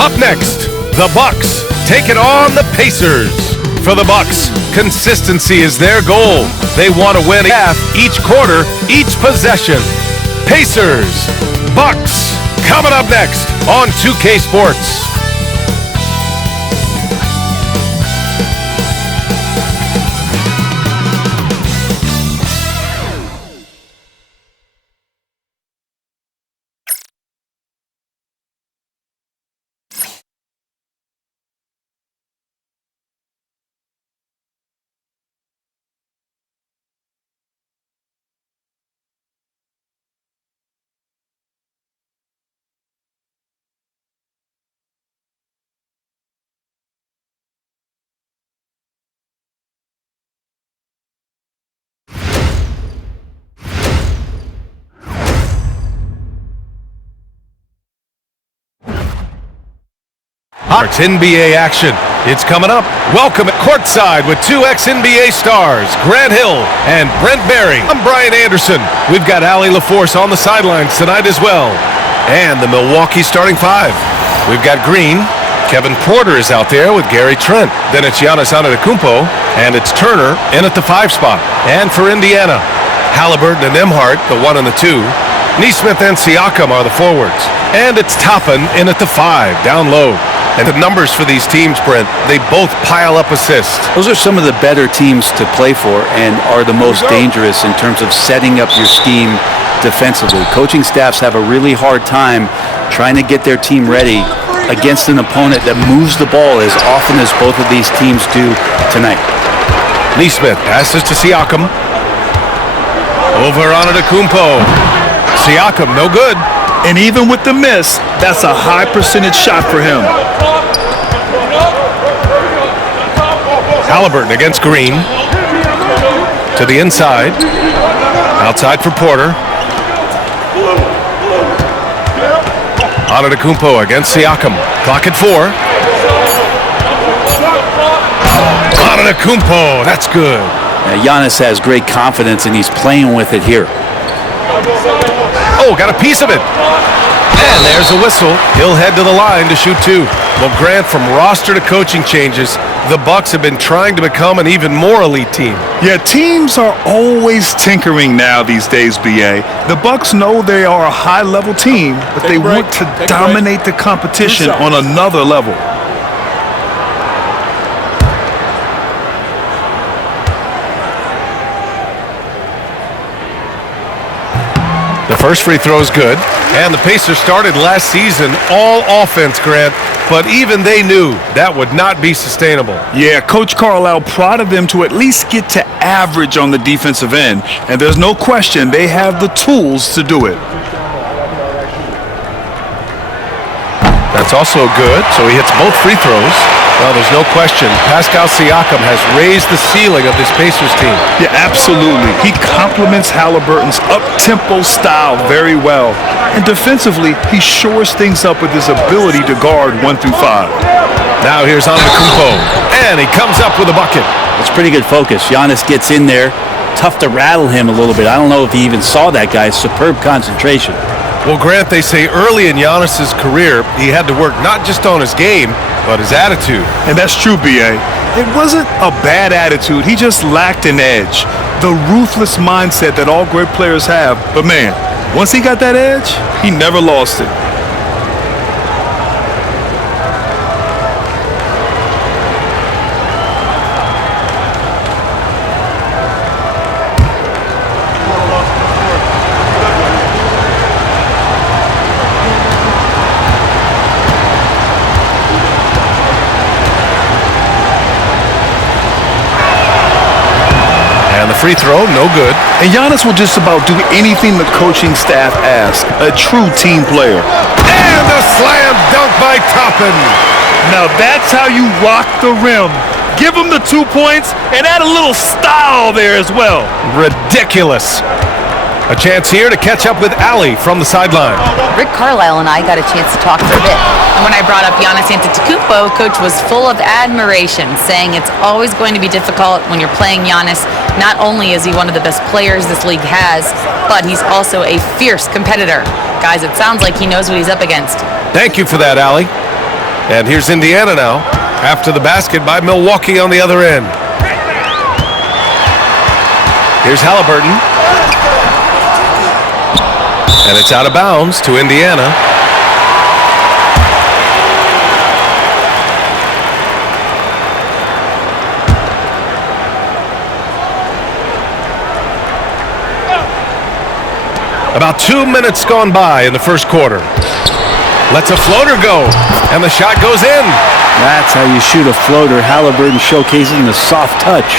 Up next, the Bucks take it on the Pacers. For the Bucks, consistency is their goal. They want to win half, each quarter, each possession. Pacers, Bucks, coming up next on 2K Sports. It's NBA action. It's coming up. Welcome at courtside with two ex-NBA stars, Grant Hill and Brent Barry. I'm Brian Anderson. We've got Allie LaForce on the sidelines tonight as well. And the Milwaukee starting five. We've got Green. Kevin Porter is out there with Gary Trent. Then it's Giannis Antetokounmpo, and it's Turner in at the 5 spot. And for Indiana, Halliburton and Nembhard, the 1 and the 2. Nesmith and Siakam are the forwards. And it's Toppin in at the 5, down low. And the numbers for these teams, Brent, they both pile up assists. Those are some of the better teams to play for and are the most dangerous in terms of setting up your scheme defensively. Coaching staffs have a really hard time trying to get their team ready against an opponent that moves the ball as often as both of these teams do tonight. Nesmith passes to Siakam. Over on Antetokounmpo. Siakam, no good. And even with the miss, that's a high percentage shot for him. Halliburton against Green. To the inside. Outside for Porter. Antetokounmpo against Siakam. Clock at 4. Antetokounmpo, that's good. Giannis has great confidence and he's playing with it here. Oh, got a piece of it. And there's a whistle. He'll head to the line to shoot 2. Well, Grant, from roster to coaching changes, the Bucks have been trying to become an even more elite team. Yeah, teams are always tinkering now these days, BA. The Bucks know they are a high-level team, but they want to dominate the competition on another level. The first free throw is good, and the Pacers started last season all offense, Grant, but even they knew that would not be sustainable. Yeah, Coach Carlisle prodded them to at least get to average on the defensive end, and there's no question they have the tools to do it. That's also good, so he hits both free throws. Well, there's no question, Pascal Siakam has raised the ceiling of this Pacers team. Yeah, absolutely. He complements Halliburton's up-tempo style very well. And defensively, he shores things up with his ability to guard 1 through 5. Now here's Antetokounmpo, and he comes up with a bucket. It's pretty good focus. Giannis gets in there. Tough to rattle him a little bit. I don't know if he even saw that guy. Superb concentration. Well, Grant, they say early in Giannis's career, he had to work not just on his game, but his attitude. And that's true, B.A. It wasn't a bad attitude. He just lacked an edge. The ruthless mindset that all great players have. But, man, once he got that edge, he never lost it. Free throw, no good. And Giannis will just about do anything the coaching staff asks. A true team player. And the slam dunk by Toppin. Now that's how you rock the rim. Give him the 2 points and add a little style there as well. Ridiculous. A chance here to catch up with Allie from the sideline. Rick Carlisle and I got a chance to talk for a bit. And when I brought up Giannis Antetokounmpo, Coach was full of admiration, saying it's always going to be difficult when you're playing Giannis. Not only is he one of the best players this league has, but he's also a fierce competitor. Guys, it sounds like he knows what he's up against. Thank you for that, Allie. And here's Indiana now, after the basket by Milwaukee on the other end. Here's Halliburton. And it's out of bounds to Indiana. About 2 minutes gone by in the first quarter. Lets a floater go, and the shot goes in. That's how you shoot a floater. Halliburton showcasing the soft touch.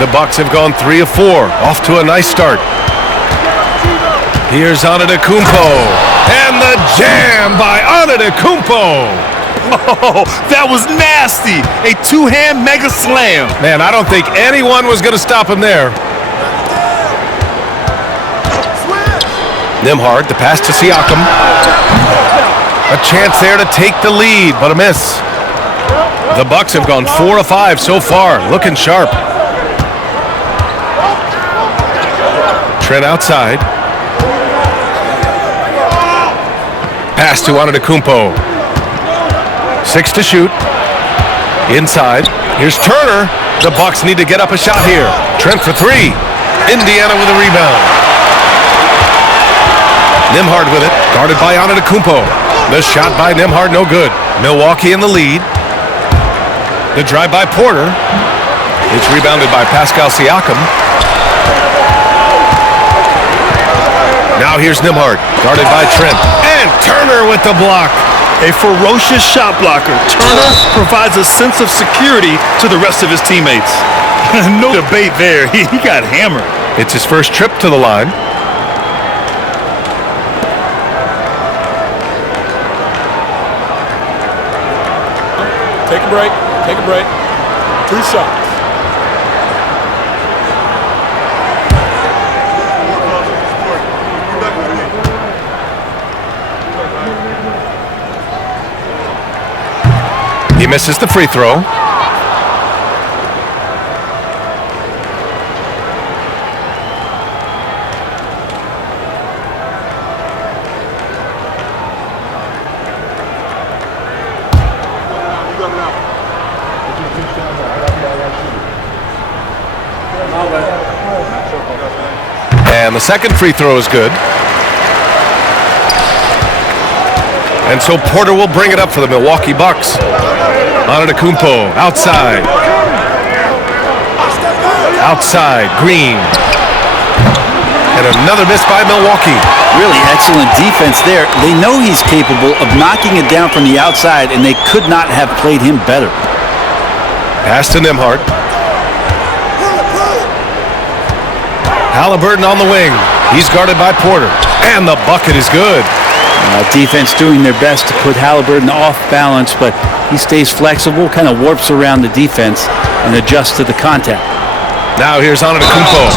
The Bucks have gone 3 of 4, off to a nice start. Here's Antetokounmpo, and the jam by Antetokounmpo. Oh, that was nasty. A two-hand mega slam. Man, I don't think anyone was going to stop him there. Nembhard, the pass to Siakam. A chance there to take the lead, but a miss. The Bucks have gone 4 of 5 so far, looking sharp. Trent outside. Pass to Antetokounmpo. 6 to shoot. Inside. Here's Turner. The Bucks need to get up a shot here. Trent for 3. Indiana with a rebound. Nembhard with it, guarded by Antetokounmpo. The shot by Nembhard, no good. Milwaukee in the lead. The drive by Porter. It's rebounded by Pascal Siakam. Now here's Nembhard, guarded by Trent. And Turner with the block. A ferocious shot blocker. Turner provides a sense of security to the rest of his teammates. No debate there. He got hammered. It's his first trip to the line. Take a break. Take a break. 2 shots. He misses the free throw. And the second free throw is good. And so Porter will bring it up for the Milwaukee Bucks. Antetokounmpo outside. Outside, Green. And another miss by Milwaukee. Really excellent defense there. They know he's capable of knocking it down from the outside, and they could not have played him better. Pass to Nembhard. Halliburton on the wing. He's guarded by Porter. And the bucket is good. Defense doing their best to put Halliburton off balance, but he stays flexible, kind of warps around the defense and adjusts to the contact. Now here's Antetokounmpo.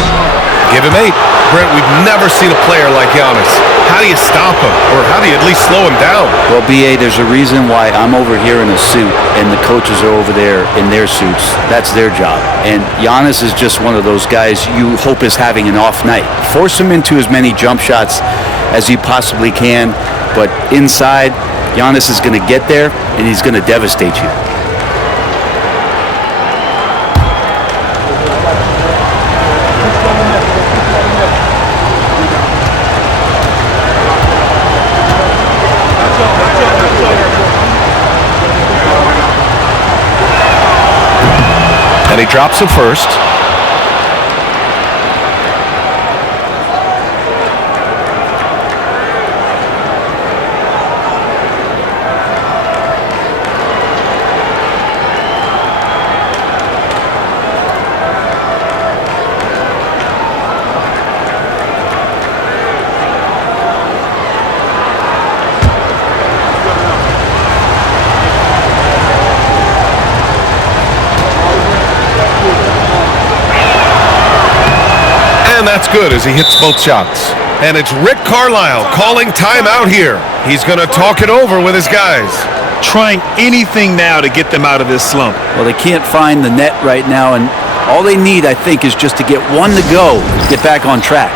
Give him 8. Brent, we've never seen a player like Giannis. How do you stop him? Or how do you at least slow him down? Well, B.A., there's a reason why I'm over here in a suit and the coaches are over there in their suits. That's their job. And Giannis is just one of those guys you hope is having an off night. Force him into as many jump shots as you possibly can. But inside, Giannis is going to get there, and he's going to devastate you. And he drops it first. And that's good as he hits both shots. And it's Rick Carlisle calling timeout here. He's going to talk it over with his guys. Trying anything now to get them out of this slump. Well, they can't find the net right now, and all they need, I think, is just to get one to go, get back on track.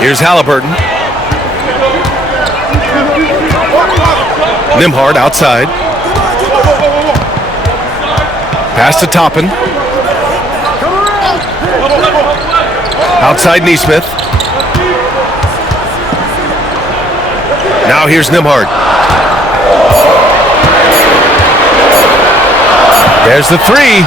Here's Halliburton. Nembhard outside. Pass to Toppin. Outside Neesmith. Now here's Nembhard. There's the three.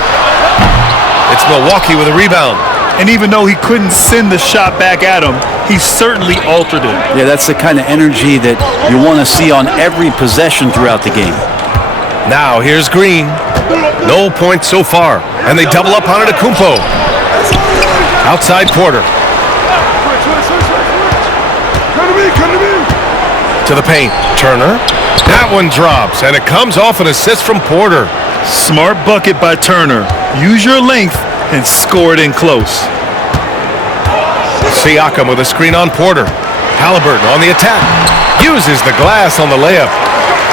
It's Milwaukee with a rebound. And even though he couldn't send the shot back at him, he certainly altered it. Yeah, that's the kind of energy that you want to see on every possession throughout the game. Now here's Green. No points so far. And they double up on it to Kumpo. Outside Porter. To the paint. Turner. That one drops, and it comes off an assist from Porter. Smart bucket by Turner. Use your length and score it in close. Siakam with a screen on Porter. Halliburton on the attack. Uses the glass on the layup.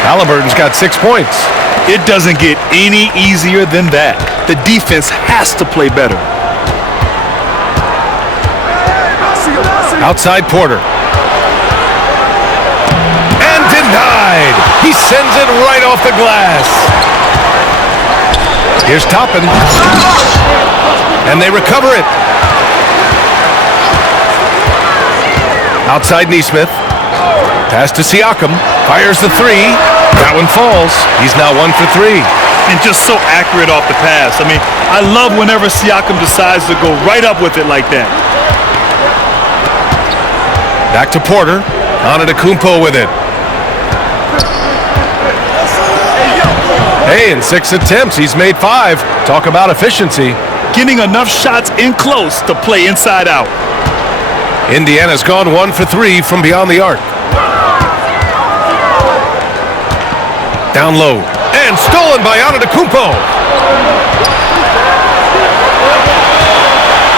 Halliburton's got 6 points. It doesn't get any easier than that. The defense has to play better. Outside Porter. And denied. He sends it right off the glass. Here's Toppin. And they recover it. Outside Neesmith. Pass to Siakam. Fires the three. That one falls. He's now 1 for 3. And just so accurate off the pass. I mean, I love whenever Siakam decides to go right up with it like that. Back to Porter. Antetokounmpo with it. Hey, in 6 attempts, he's made 5. Talk about efficiency. Getting enough shots in close to play inside out. Indiana's gone 1 for 3 from beyond the arc. Down low. And stolen by Antetokounmpo.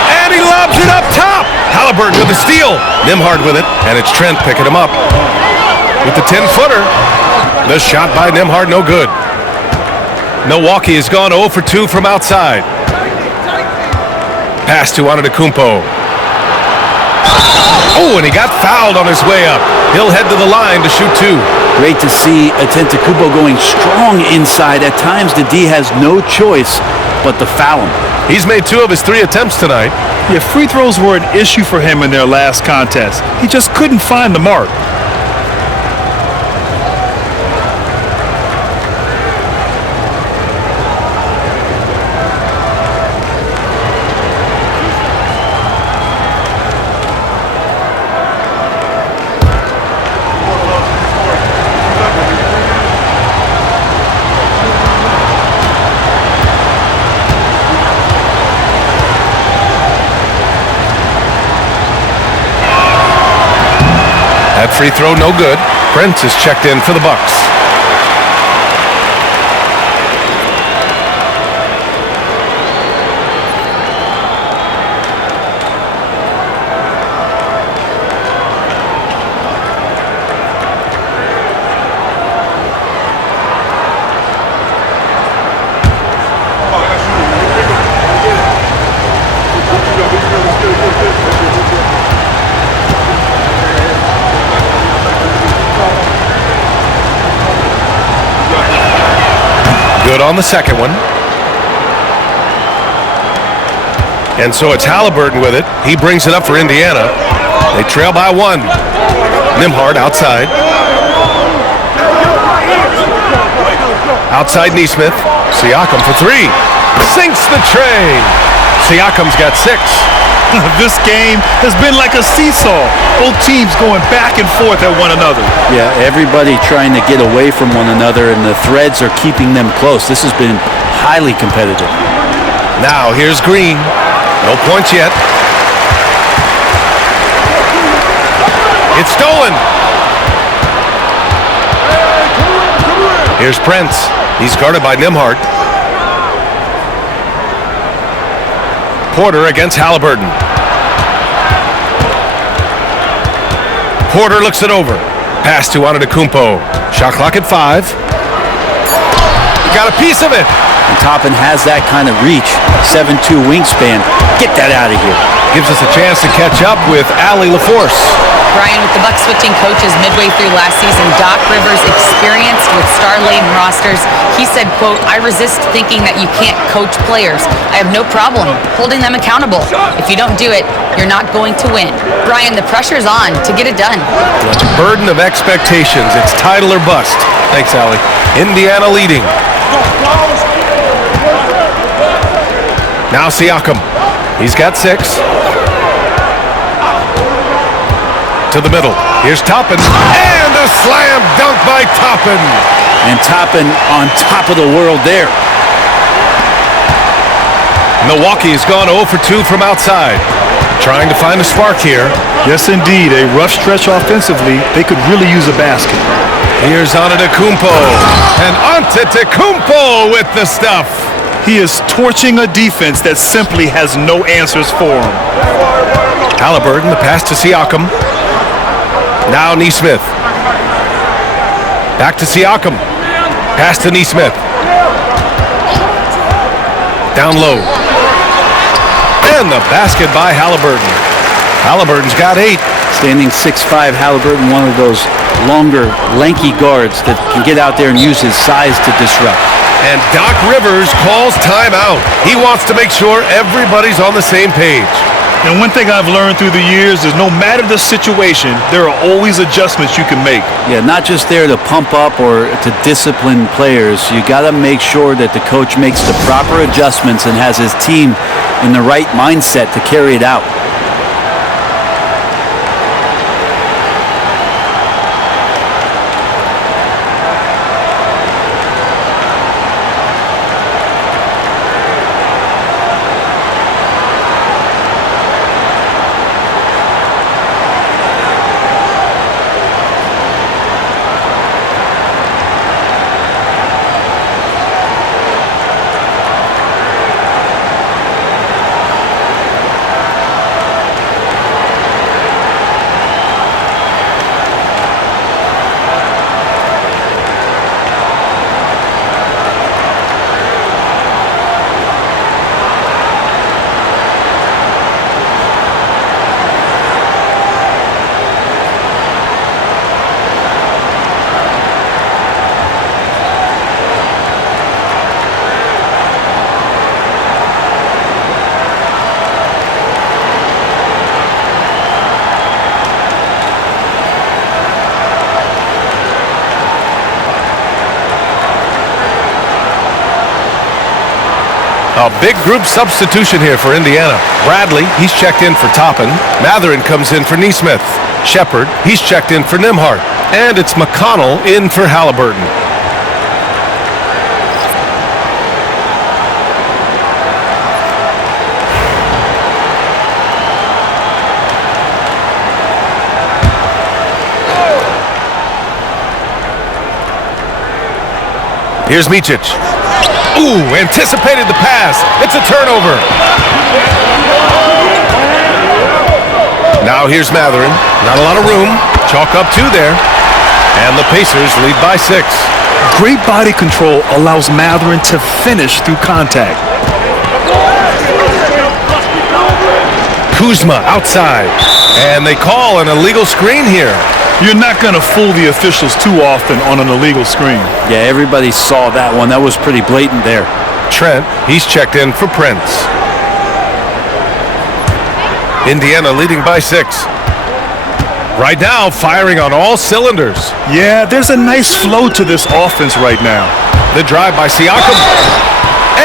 And he lobs it up top. Halliburton with the steal. Nembhard with it. And it's Trent picking him up. With the 10-footer. The shot by Nembhard no good. Milwaukee has gone 0 for 2 from outside. Pass to Antetokounmpo. Oh, and he got fouled on his way up. He'll head to the line to shoot 2. Great to see Antetokounmpo going strong inside. At times, the D has no choice but to foul him. He's made 2 of his 3 attempts tonight. Yeah, free throws were an issue for him in their last contest. He just couldn't find the mark. That free throw no good. Prince is checked in for the Bucks. Good on the second one. And so it's Halliburton with it. He brings it up for Indiana. They trail by 1. Nembhard outside. Outside Neesmith. Siakam for 3. Sinks the tray. Siakam's got 6. This game has been like a seesaw. Both teams going back and forth at one another. Yeah, everybody trying to get away from one another, and the threads are keeping them close. This has been highly competitive. Now here's Green. No points yet. It's stolen. Here's Prince. He's guarded by Nembhard. Porter against Halliburton. Porter looks it over. Pass to Antetokounmpo. Shot clock at 5. He got a piece of it. And Toppin has that kind of reach, 7'2" wingspan. Get that out of here. Gives us a chance to catch up with Allie LaForce. Brian, with the Bucks switching coaches midway through last season, Doc Rivers, experienced with star-laden rosters, he said, quote, "I resist thinking that you can't coach players. I have no problem holding them accountable. If you don't do it, you're not going to win." Brian, the pressure's on to get it done. The burden of expectations. It's title or bust. Thanks, Allie. Indiana leading. Now Siakam. He's got 6. To the middle. Here's Toppin. And a slam dunk by Toppin. And Toppin on top of the world there. Milwaukee has gone 0 for 2 from outside. Trying to find a spark here. Yes, indeed. A rough stretch offensively. They could really use a basket. Here's Antetokounmpo. And Antetokounmpo with the stuff. He is torching a defense that simply has no answers for him. Halliburton, the pass to Siakam. Now Nesmith. Back to Siakam. Pass to Nesmith. Down low. And the basket by Halliburton. Halliburton's got 8. Standing 6'5", Halliburton, one of those longer, lanky guards that can get out there and use his size to disrupt. And Doc Rivers calls timeout. He wants to make sure everybody's on the same page. And one thing I've learned through the years is no matter the situation, there are always adjustments you can make. Yeah, not just there to pump up or to discipline players. You got to make sure that the coach makes the proper adjustments and has his team in the right mindset to carry it out. A big group substitution here for Indiana. Bradley, he's checked in for Toppin. Matherin comes in for Nesmith. Shepard, he's checked in for Nembhard. And it's McConnell in for Halliburton. Here's Micic. Ooh, anticipated the pass. It's a turnover. Now here's Matherin. Not a lot of room. Chalk up 2 there. And the Pacers lead by 6. Great body control allows Matherin to finish through contact. Kuzma outside. And they call an illegal screen here. You're not going to fool the officials too often on an illegal screen. Yeah, everybody saw that one. That was pretty blatant there. Trent, he's checked in for Prince. Indiana leading by 6. Right now, firing on all cylinders. Yeah, there's a nice flow to this offense right now. The drive by Siakam.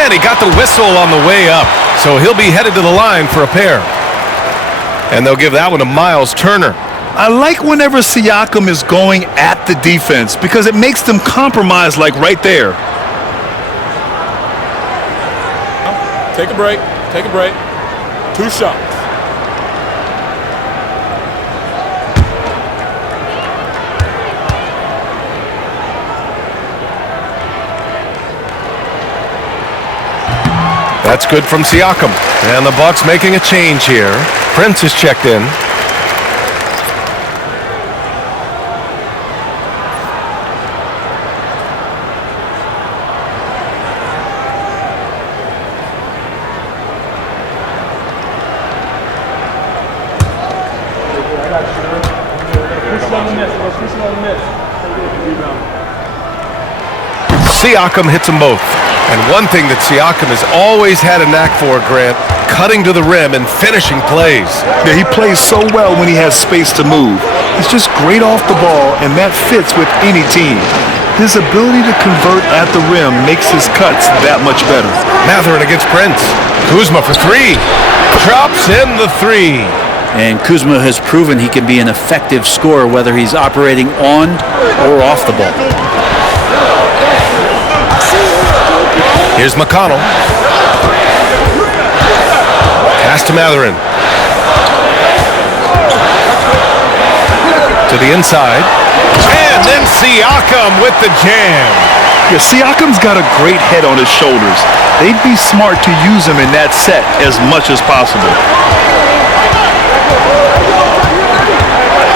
And he got the whistle on the way up. So he'll be headed to the line for a pair. And they'll give that one to Myles Turner. I like whenever Siakam is going at the defense because it makes them compromise like right there. Take a break. Take a break. 2 shots. That's good from Siakam. And the Bucks making a change here. Prince is checked in. Siakam hits them both. And one thing that Siakam has always had a knack for, Grant, cutting to the rim and finishing plays. Yeah, he plays so well when he has space to move. He's just great off the ball, and that fits with any team. His ability to convert at the rim makes his cuts that much better. Mathurin against Prince. Kuzma for three. Drops in the three. And Kuzma has proven he can be an effective scorer whether he's operating on or off the ball. Here's McConnell. Pass to Mathurin. To the inside. And then Siakam with the jam. Yeah, Siakam's got a great head on his shoulders. They'd be smart to use him in that set as much as possible.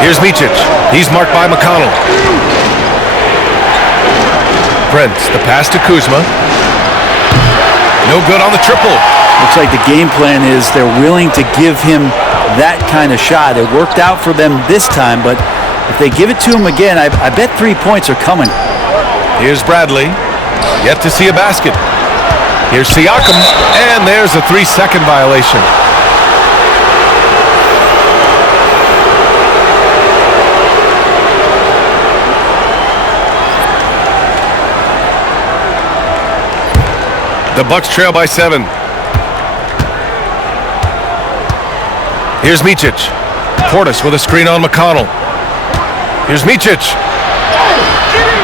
Here's Micic. He's marked by McConnell. Prince, the pass to Kuzma. No good on the triple. Looks like the game plan is they're willing to give him that kind of shot. It worked out for them this time, but if they give it to him again, I bet 3 points are coming. Here's Bradley. Yet to see a basket. Here's Siakam, and there's a 3-second violation. The Bucks trail by 7. Here's Micic. Portis with a screen on McConnell. Here's Micic.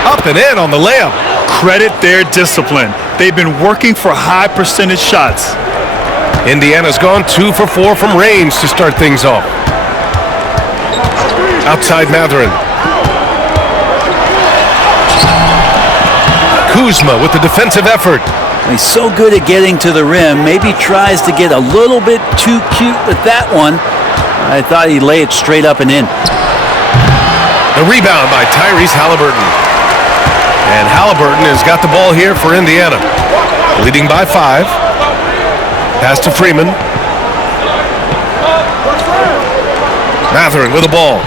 Up and in on the layup. Credit their discipline. They've been working for high percentage shots. Indiana's gone 2 for 4 from range to start things off. Outside Mathurin. Kuzma with the defensive effort. He's so good at getting to the rim. Maybe tries to get a little bit too cute with that one. I thought he'd lay it straight up and in. The rebound by Tyrese Halliburton. And Halliburton has got the ball here for Indiana. Leading by 5. Pass to Freeman. Mathurin with the ball.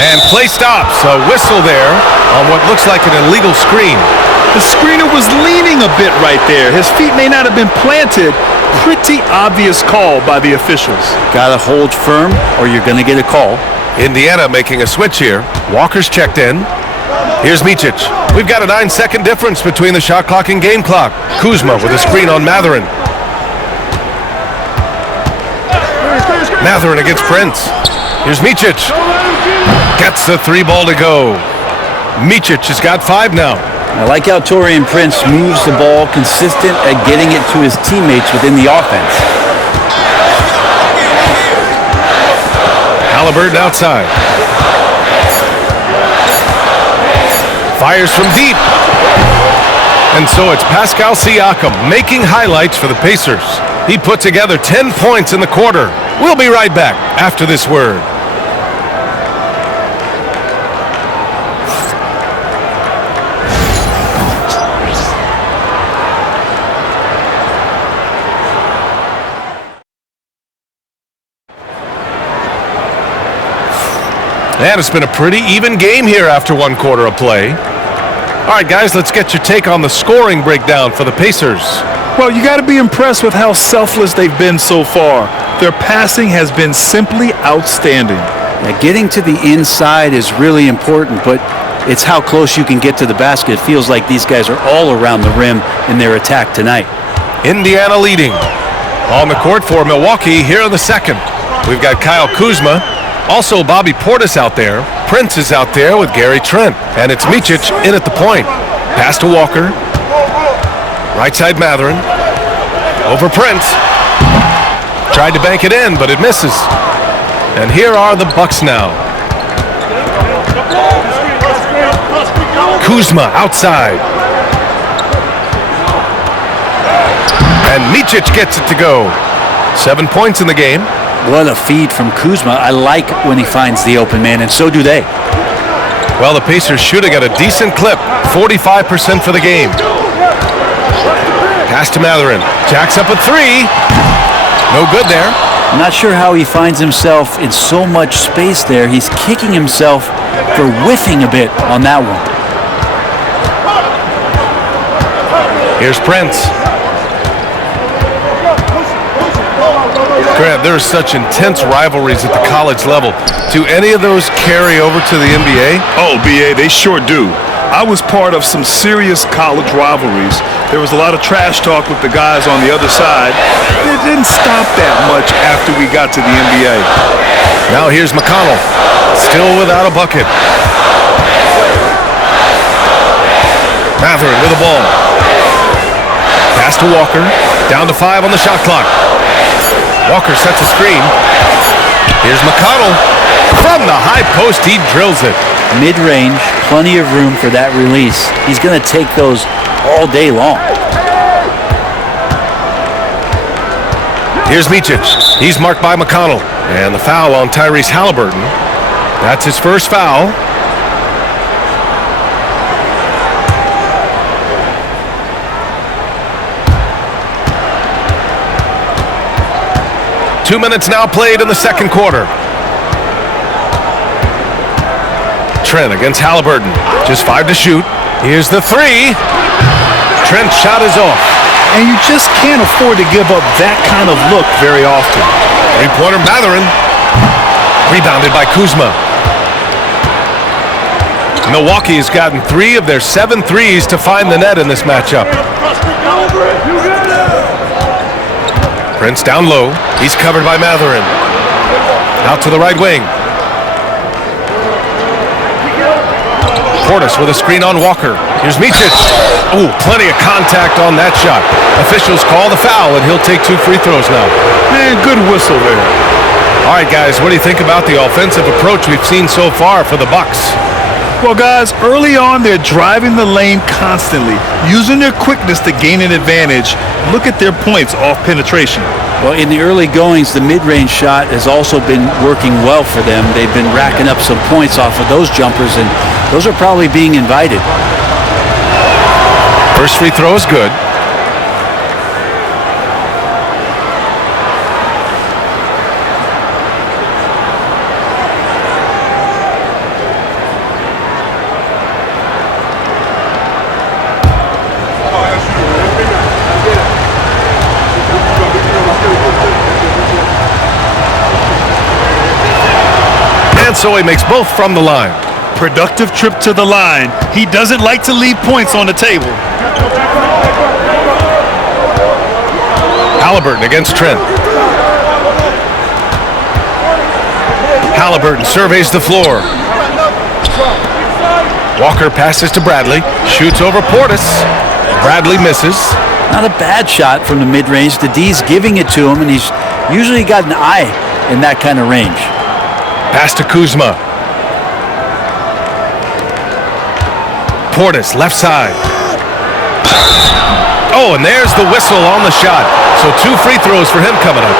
And play stops. A whistle there on what looks like an illegal screen. The screener was leaning a bit right there. His feet may not have been planted. Pretty obvious call by the officials. Gotta hold firm or you're gonna get a call. Indiana making a switch here. Walker's checked in. Here's Micic. We've got a 9-second difference between the shot clock and game clock. Kuzma with a screen on Mathurin. Mathurin against Prince. Here's Micic. Gets the 3 ball to go. Micic has got 5 now. I like how Taurean Prince moves the ball, consistent at getting it to his teammates within the offense. Halliburton outside. Fires from deep. And so it's Pascal Siakam making highlights for the Pacers. He put together 10 points in the quarter. We'll be right back after this word. And it's been a pretty even game here after 1 quarter of play. All right, guys, let's get your take on the scoring breakdown for the Pacers. Well, you got to be impressed with how selfless they've been so far. Their passing has been simply outstanding. Now, getting to the inside is really important, but it's how close you can get to the basket. It feels like these guys are all around the rim in their attack tonight. Indiana leading. On the court for Milwaukee here in the second. We've got Kyle Kuzma. Also Bobby Portis out there. Prince is out there with Gary Trent. And it's Micic in at the point. Pass to Walker. Right side Mathurin. Over Prince. Tried to bank it in, but it misses. And here are the Bucks now. Kuzma outside. And Micic gets it to go. 7 points in the game. What a feed from Kuzma. I like when he finds the open man, and so do they. Well, the Pacers shooting at a decent clip. 45% for the game. Pass to Mathurin. Jacks up a 3. No good there. I'm not sure how he finds himself in so much space there. He's kicking himself for whiffing a bit on that one. Here's Prince. Grant, there are such intense rivalries at the college level. Do any of those carry over to the NBA? Oh, BA, they sure do. I was part of some serious college rivalries. There was a lot of trash talk with the guys on the other side. It didn't stop that much after we got to the NBA. Now here's McConnell, still without a bucket. Matherin with the ball. Pass to Walker, down to 5 on the shot clock. Walker sets a screen. Here's McConnell. From the high post, he drills it. Mid-range, plenty of room for that release. He's going to take those all day long. Here's Micic. He's marked by McConnell. And the foul on Tyrese Halliburton. That's his first foul. Two minutes now played in the second quarter. Trent against Halliburton. Just 5 to shoot. Here's the 3. Trent's shot is off. And you just can't afford to give up that kind of look very often. Three-pointer Matherin. Rebounded by Kuzma. Milwaukee has gotten 3 of their 7 threes to find the net in this matchup. Prince down low. He's covered by Matherin. Out to the right wing. Portis with a screen on Walker. Here's Micic. Oh, plenty of contact on that shot. Officials call the foul, and he'll take 2 free throws now. Man, good whistle there. All right, guys, what do you think about the offensive approach we've seen so far for the Bucks? Well, guys, early on, they're driving the lane constantly, using their quickness to gain an advantage. Look at their points off penetration. Well, in the early goings, the mid-range shot has also been working well for them. They've been racking up some points off of those jumpers, and those are probably being invited. First free throw is good. And so he makes both from the line. Productive trip to the line. He doesn't like to leave points on the table. Halliburton against Trent. Halliburton surveys the floor. Walker passes to Bradley. Shoots over Portis. Bradley misses. Not a bad shot from the mid-range. The D's giving it to him, and he's usually got an eye in that kind of range. Pass to Kuzma. Portis, left side. Oh, and there's the whistle on the shot. So 2 free throws for him coming up.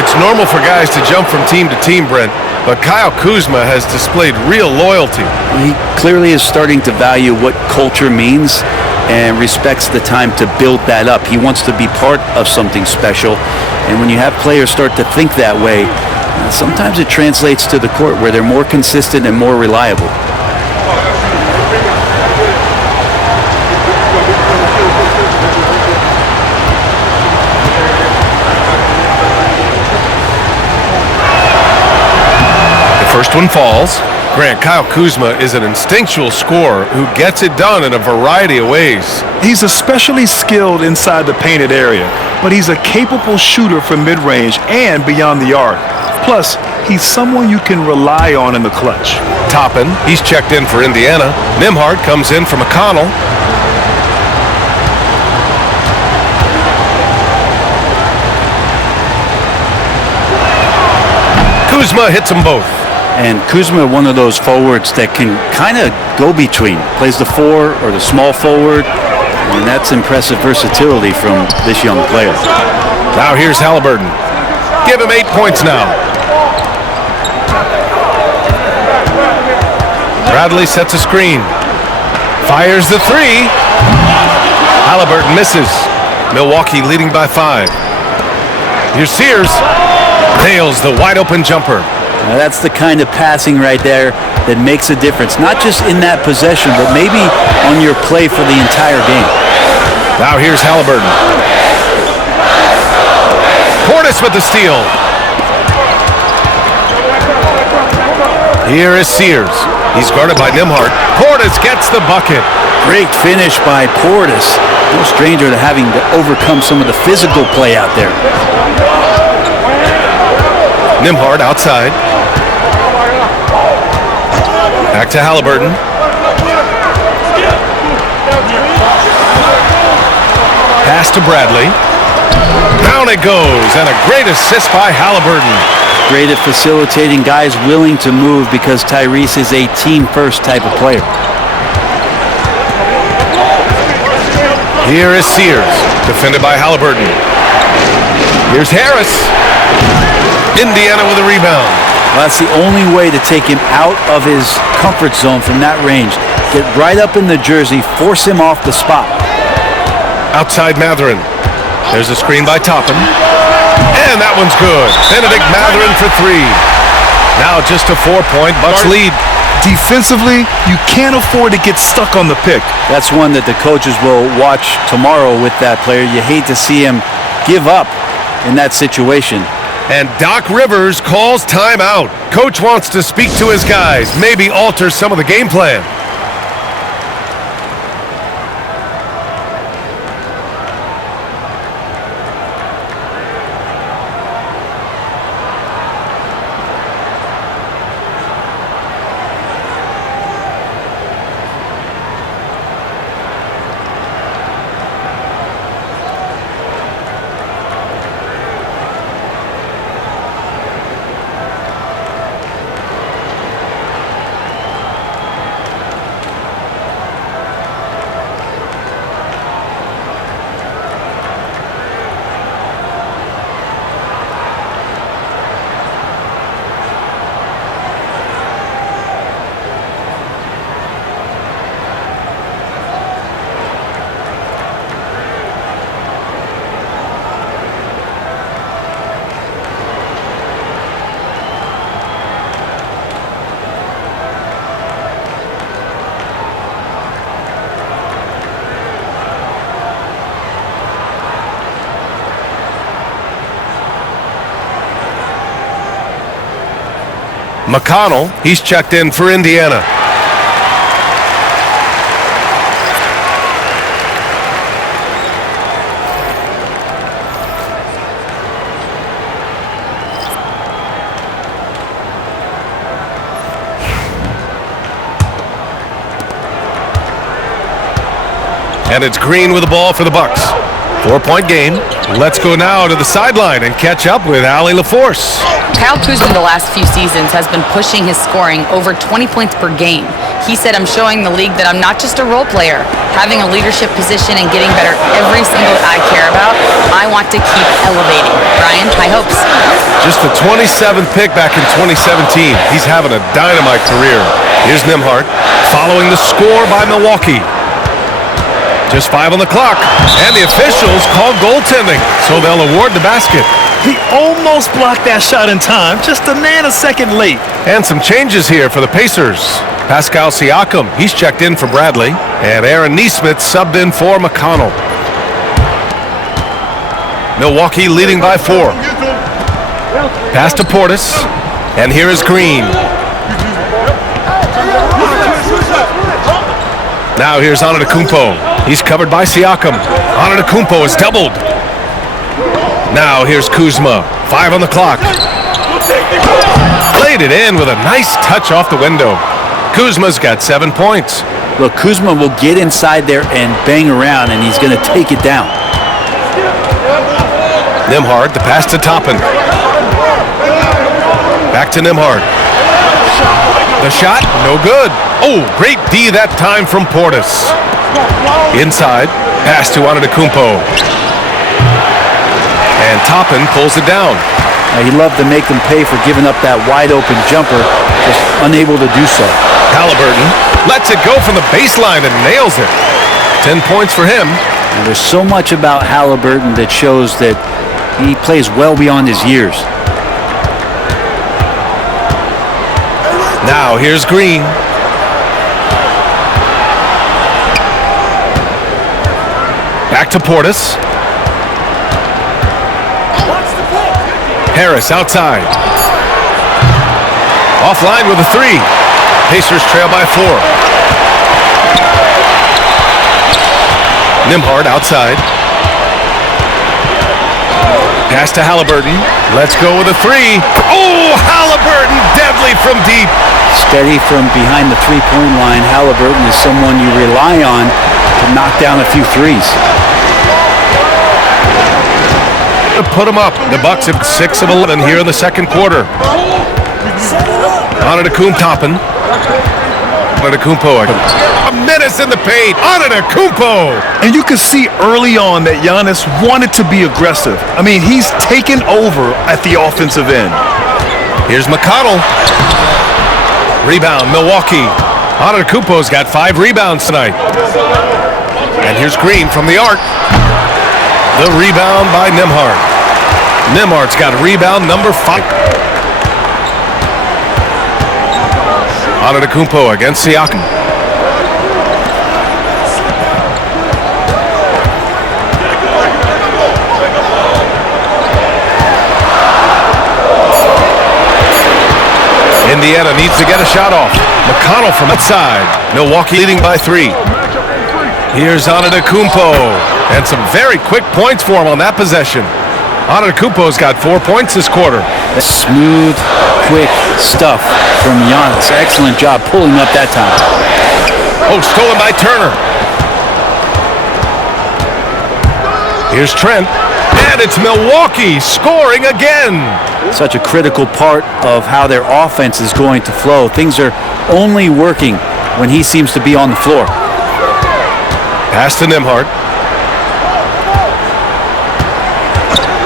It's normal for guys to jump from team to team, Brent, but Kyle Kuzma has displayed real loyalty. He clearly is starting to value what culture means and respects the time to build that up. He wants to be part of something special, and when you have players start to think that way, sometimes it translates to the court where they're more consistent and more reliable. First one falls. Grant, Kyle Kuzma is an instinctual scorer who gets it done in a variety of ways. He's especially skilled inside the painted area, but he's a capable shooter from mid-range and beyond the arc. Plus, he's someone you can rely on in the clutch. Toppin, he's checked in for Indiana. Nembhard comes in for McConnell. Kuzma hits them both. And Kuzma, one of those forwards that can kind of go between. Plays the 4 or the small forward, and that's impressive versatility from this young player. Now here's Halliburton. Give him 8 points now. Bradley sets a screen. Fires the 3. Halliburton misses. Milwaukee leading by 5. Here's Sears. Nails the wide open jumper. Now that's the kind of passing right there that makes a difference. Not just in that possession, but maybe on your play for the entire game. Now here's Halliburton. Portis with the steal. Here is Sears. He's guarded by Nembhard. Portis gets the bucket. Great finish by Portis. No stranger to having to overcome some of the physical play out there. Nembhard outside. Back to Halliburton. Pass to Bradley. Down it goes, and a great assist by Halliburton. Great at facilitating guys willing to move because Tyrese is a team-first type of player. Here is Sears, defended by Halliburton. Here's Harris. Indiana with a rebound. Well, that's the only way to take him out of his comfort zone from that range. Get right up in the jersey, force him off the spot. Outside Mathurin. There's a screen by Toppin. And that one's good. Benedict Mathurin for three. Now just a 4-point Bucks lead. Defensively, you can't afford to get stuck on the pick. That's one that the coaches will watch tomorrow with that player. You hate to see him give up in that situation. And Doc Rivers calls timeout. Coach wants to speak to his guys, maybe alter some of the game plan. McConnell, he's checked in for Indiana. And it's Green with the ball for the Bucks. 4-point game. Let's go now to the sideline and catch up with Allie LaForce. Kyle Kuzma the last few seasons has been pushing his scoring over 20 points per game. He said, "I'm showing the league that I'm not just a role player. Having a leadership position and getting better every single I care about, I want to keep elevating." Brian, high hopes. Just the 27th pick back in 2017. He's having a dynamite career. Here's Nembhard following the score by Milwaukee. Just 5 on the clock, and the officials call goaltending, so they'll award the basket. He almost blocked that shot in time, just a nanosecond late. And some changes here for the Pacers. Pascal Siakam, he's checked in for Bradley, and Aaron Nesmith subbed in for McConnell. Milwaukee leading by 4. Pass to Portis, and here is Green. Now here's Antetokounmpo. He's covered by Siakam. Antetokounmpo is doubled. Now here's Kuzma. 5 on the clock. Played it in with a nice touch off the window. Kuzma's got 7 points. Look, Kuzma will get inside there and bang around, and he's going to take it down. Nembhard, the pass to Toppin. Back to Nembhard. The shot, no good. Oh, great D that time from Portis. Inside, pass to Antetokounmpo. And Toppin pulls it down. He loved to make them pay for giving up that wide-open jumper, just unable to do so. Halliburton lets it go from the baseline and nails it. 10 points for him. And there's so much about Halliburton that shows that He plays well beyond his years. Now here's Green. Back to Portis. Harris outside. Offline with a 3. Pacers trail by 4. Nembhard outside. Pass to Halliburton. Let's go with a 3. Oh, Halliburton deadly from deep. Steady from behind the three-point line. Halliburton is someone you rely on to knock down a few threes. Put them up. The Bucks have 6 of 11 here in the second quarter. Antetokounmpo topping. Antetokounmpo. A menace in the paint. Antetokounmpo. And you can see early on that Giannis wanted to be aggressive. I mean, he's taken over at the offensive end. Here's McConnell. Rebound, Milwaukee. Antetokounmpo's got 5 rebounds tonight. And here's Green from the arc. The rebound by Nembhard. Nembhard's got rebound number 5. Antetokounmpo against Siakam. Indiana needs to get a shot off. McConnell from outside. Milwaukee leading by 3. Here's Antetokounmpo. And some very quick points for him on that possession. Antetokounmpo's got 4 points this quarter. Smooth, quick stuff from Giannis. Excellent job pulling up that time. Oh, stolen by Turner. Here's Trent. And it's Milwaukee scoring again. Such a critical part of how their offense is going to flow. Things are only working when he seems to be on the floor. Pass to Nembhard.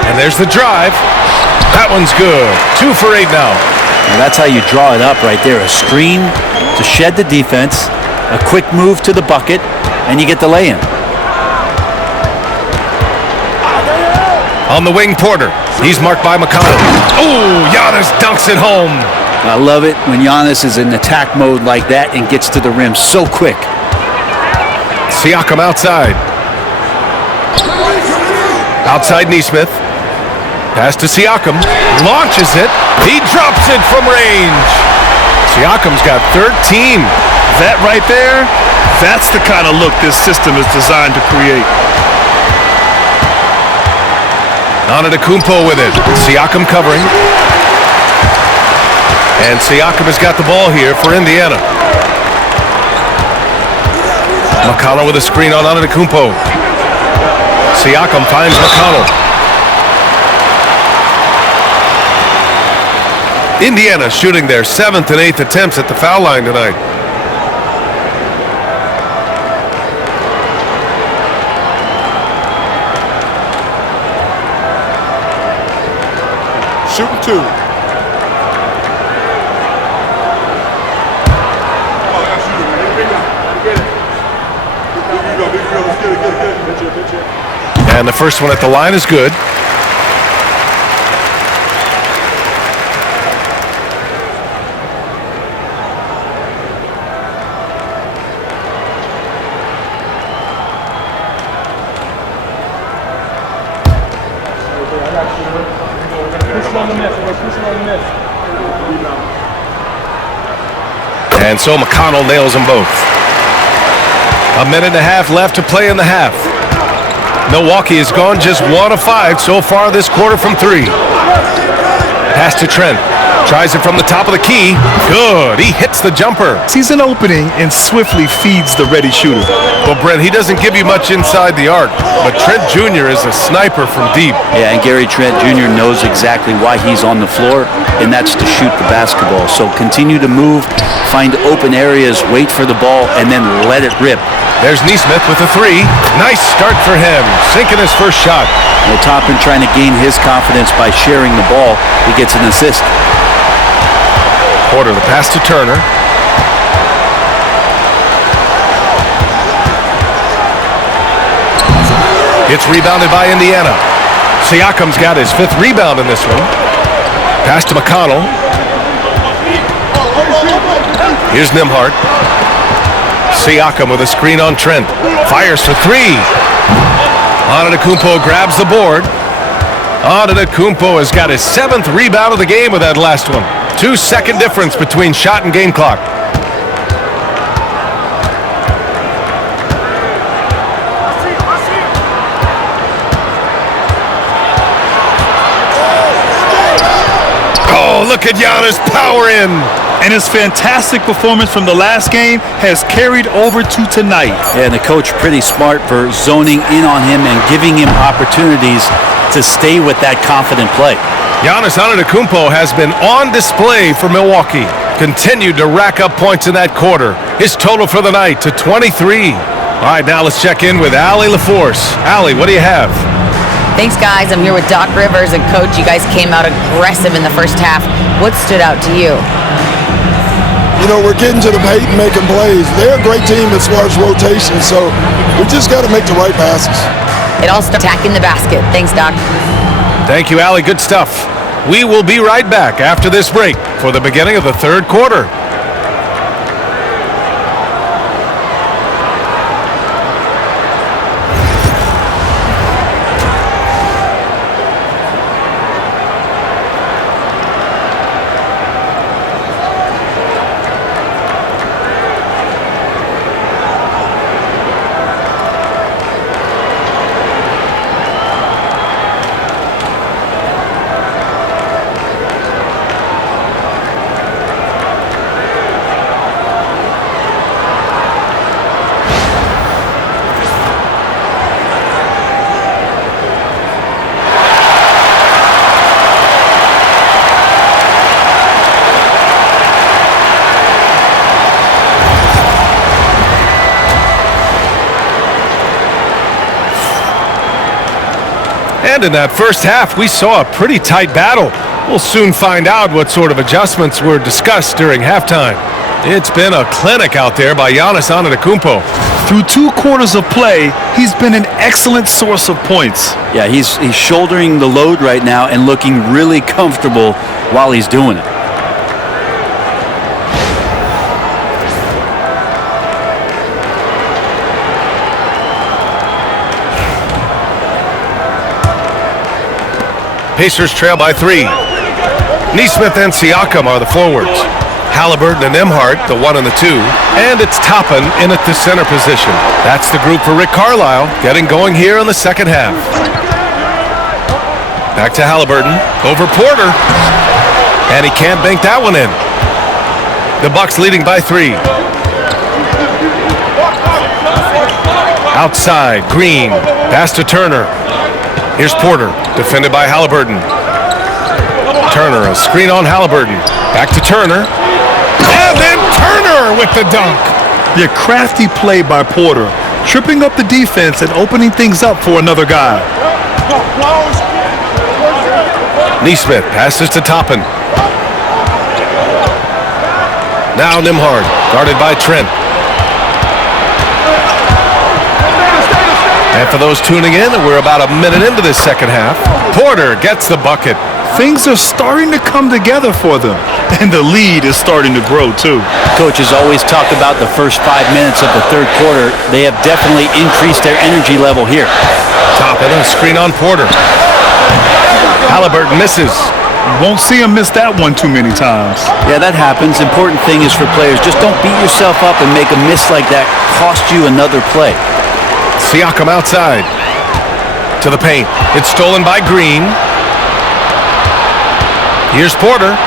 And there's the drive. That one's good. 2 for 8 now. And that's how you draw it up right there. A screen to shed the defense, a quick move to the bucket, and you get the lay-in. On the wing, Porter. He's marked by McConnell. Oh, Giannis dunks it home. I love it when Giannis is in attack mode like that and gets to the rim so quick. Siakam outside. Outside Nesmith. Pass to Siakam. Launches it. He drops it from range. Siakam's got 13. That right there, that's the kind of look this system is designed to create. Antetokounmpo with it. Siakam covering. And Siakam has got the ball here for Indiana. McConnell with a screen on Antetokounmpo. Siakam finds McConnell. Indiana shooting their 7th and 8th attempts at the foul line tonight. Shooting 2. And the first one at the line is good. And so McConnell nails them both. A minute and a half left to play in the half. Milwaukee has gone just 1 of 5 so far this quarter from 3. Pass to Trent. Tries it from the top of the key. Good. He hits the jumper. Sees an opening and swiftly feeds the ready shooter. Well, Brent, he doesn't give you much inside the arc, but Trent Jr. is a sniper from deep. Yeah, and Gary Trent Jr. knows exactly why he's on the floor, and that's to shoot the basketball. So continue to move, find open areas, wait for the ball, and then let it rip. There's Nesmith with a 3. Nice start for him, sinking his first shot. Well, Toppin trying to gain his confidence by sharing the ball. He gets an assist. Porter, the pass to Turner. It's rebounded by Indiana. Siakam's got his 5th rebound in this one. Pass to McConnell. Here's Nembhard. Siakam with a screen on Trent. Fires for 3. Antetokounmpo grabs the board. Antetokounmpo has got his 7th rebound of the game with that last one. 2-second difference between shot and game clock. Oh, look at Giannis power in. And his fantastic performance from the last game has carried over to tonight. Yeah, and the coach pretty smart for zoning in on him and giving him opportunities to stay with that confident play. Giannis Antetokounmpo has been on display for Milwaukee. Continued to rack up points in that quarter. His total for the night to 23. All right, now let's check in with Allie LaForce. Allie, what do you have? Thanks, guys. I'm here with Doc Rivers and Coach. You guys came out aggressive in the first half. What stood out to you? You know, we're getting to the paint and making plays. They're a great team as far as rotation, so we just got to make the right passes. It all starts attacking the basket. Thanks, Doc. Thank you, Allie. Good stuff. We will be right back after this break for the beginning of the 3rd quarter. And in that first half, we saw a pretty tight battle. We'll soon find out what sort of adjustments were discussed during halftime. It's been a clinic out there by Giannis Antetokounmpo. Through 2 quarters of play, he's been an excellent source of points. Yeah, he's shouldering the load right now and looking really comfortable while he's doing it. Pacers trail by 3. Nesmith and Siakam are the forwards. Halliburton and Nembhard, the 1 and the 2. And it's Toppin in at the center position. That's the group for Rick Carlisle, getting going here in the second half. Back to Halliburton, over Porter. And he can't bank that one in. The Bucks leading by 3. Outside, Green, pass to Turner. Here's Porter, defended by Halliburton. Turner, a screen on Halliburton. Back to Turner. And then Turner with the dunk. The crafty play by Porter, tripping up the defense and opening things up for another guy. Nesmith passes to Toppin. Now Nembhard, guarded by Trent. And for those tuning in, we're about a minute into this second half. Porter gets the bucket. Things are starting to come together for them, and the lead is starting to grow too. Coach has always talked about the first 5 minutes of the 3rd quarter. They have definitely increased their energy level here. Toppin, a screen on Porter. Halliburton misses. You won't see him miss that one too many times. Yeah, that happens. Important thing is for players, just don't beat yourself up and make a miss like that cost you another play. Siakam outside. To the paint. It's stolen by Green. Here's Porter.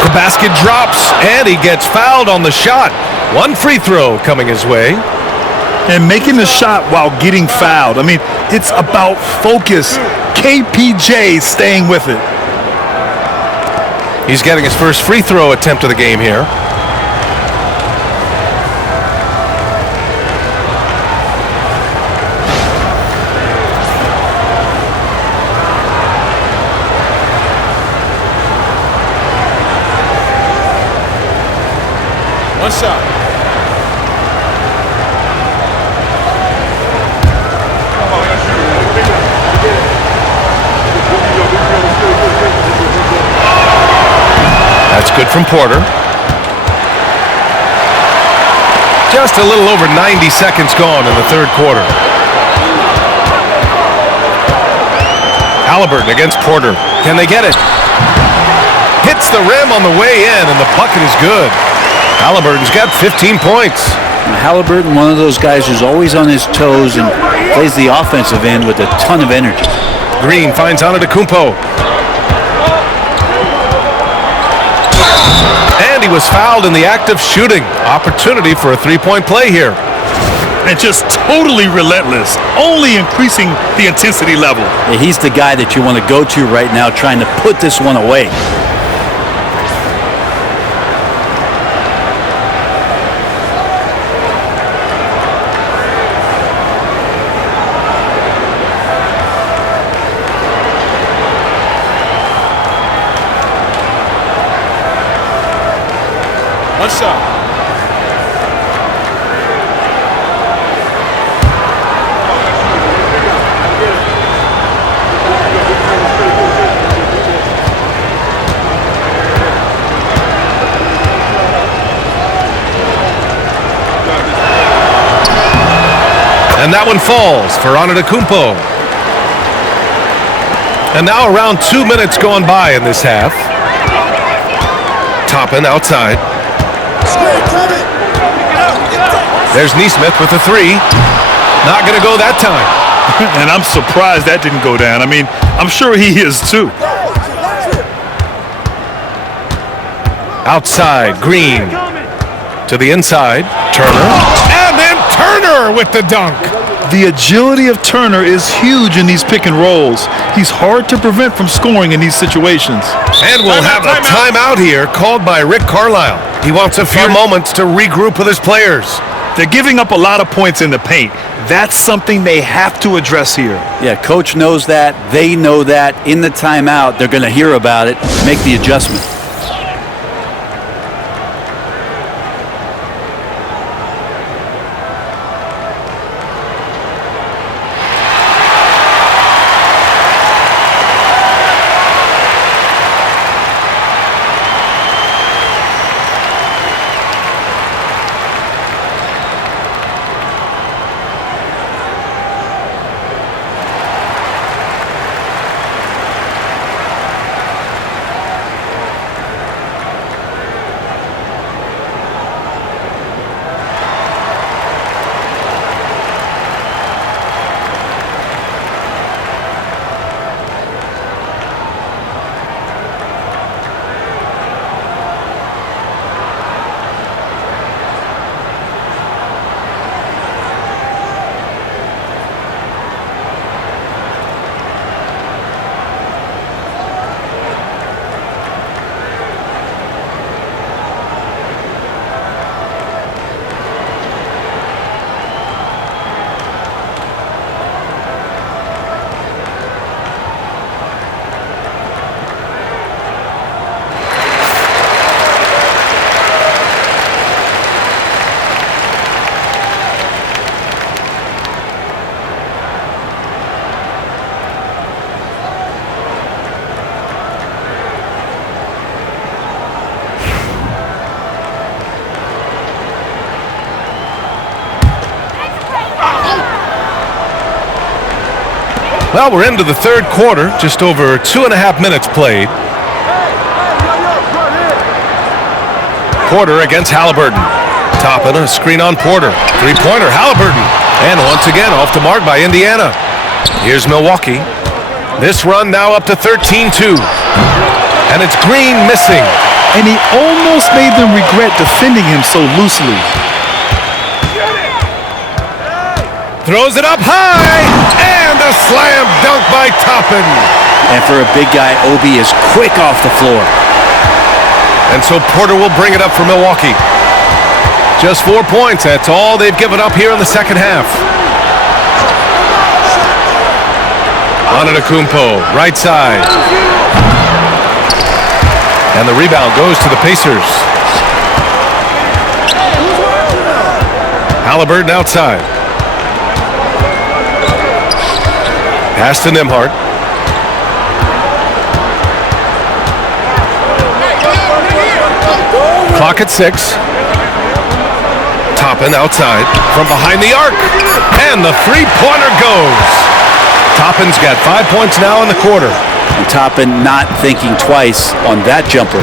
The basket drops, and he gets fouled on the shot. 1 free throw coming his way. And making the shot while getting fouled. I mean, it's about focus. KPJ staying with it. He's getting his first free throw attempt of the game here. One shot. That's good from Porter. Just a little over 90 seconds gone in the third quarter. Halliburton against Porter. Can they get it? Hits the rim on the way in, and the bucket is good. Halliburton's got 15 points. Halliburton, one of those guys who's always on his toes and plays the offensive end with a ton of energy. Green finds Antetokounmpo. And he was fouled in the act of shooting. Opportunity for a three-point play here. And just totally relentless, only increasing the intensity level. Yeah, he's the guy that you want to go to right now, trying to put this one away. One shot. And that one falls for Antetokounmpo. And now around 2 minutes gone by in this half. Toppin outside. There's Nesmith with a three. Not going to go that time. And I'm surprised that didn't go down. I mean, I'm sure he is too. Outside, Green. To the inside, Turner. And then Turner with the dunk. The agility of Turner is huge in these pick and rolls. He's hard to prevent from scoring in these situations. And we'll have a timeout here called by Rick Carlisle. He wants a few moments to regroup with his players. They're giving up a lot of points in the paint. That's something they have to address here. Yeah, coach knows that. They know that. In the timeout, they're going to hear about it, make the adjustment. Well, we're into the third quarter, just over 2.5 minutes played. Porter against Halliburton. Toppin, a screen on Porter. Three-pointer, Halliburton. And once again, off the mark by Indiana. Here's Milwaukee. This run now up to 13-2. And it's Green missing. And he almost made them regret defending him so loosely. Throws it up high. And a slam dunk by Toppin. And for a big guy, Obi is quick off the floor. And so Porter will bring it up for Milwaukee. Just 4 points. That's all they've given up here in the second half. Antetokounmpo, right side. And the rebound goes to the Pacers. Halliburton outside. Pass to Nembhard. Clock at 6. Toppin outside from behind the arc. And the three-pointer goes. Toppin's got 5 points now in the quarter. And Toppin not thinking twice on that jumper.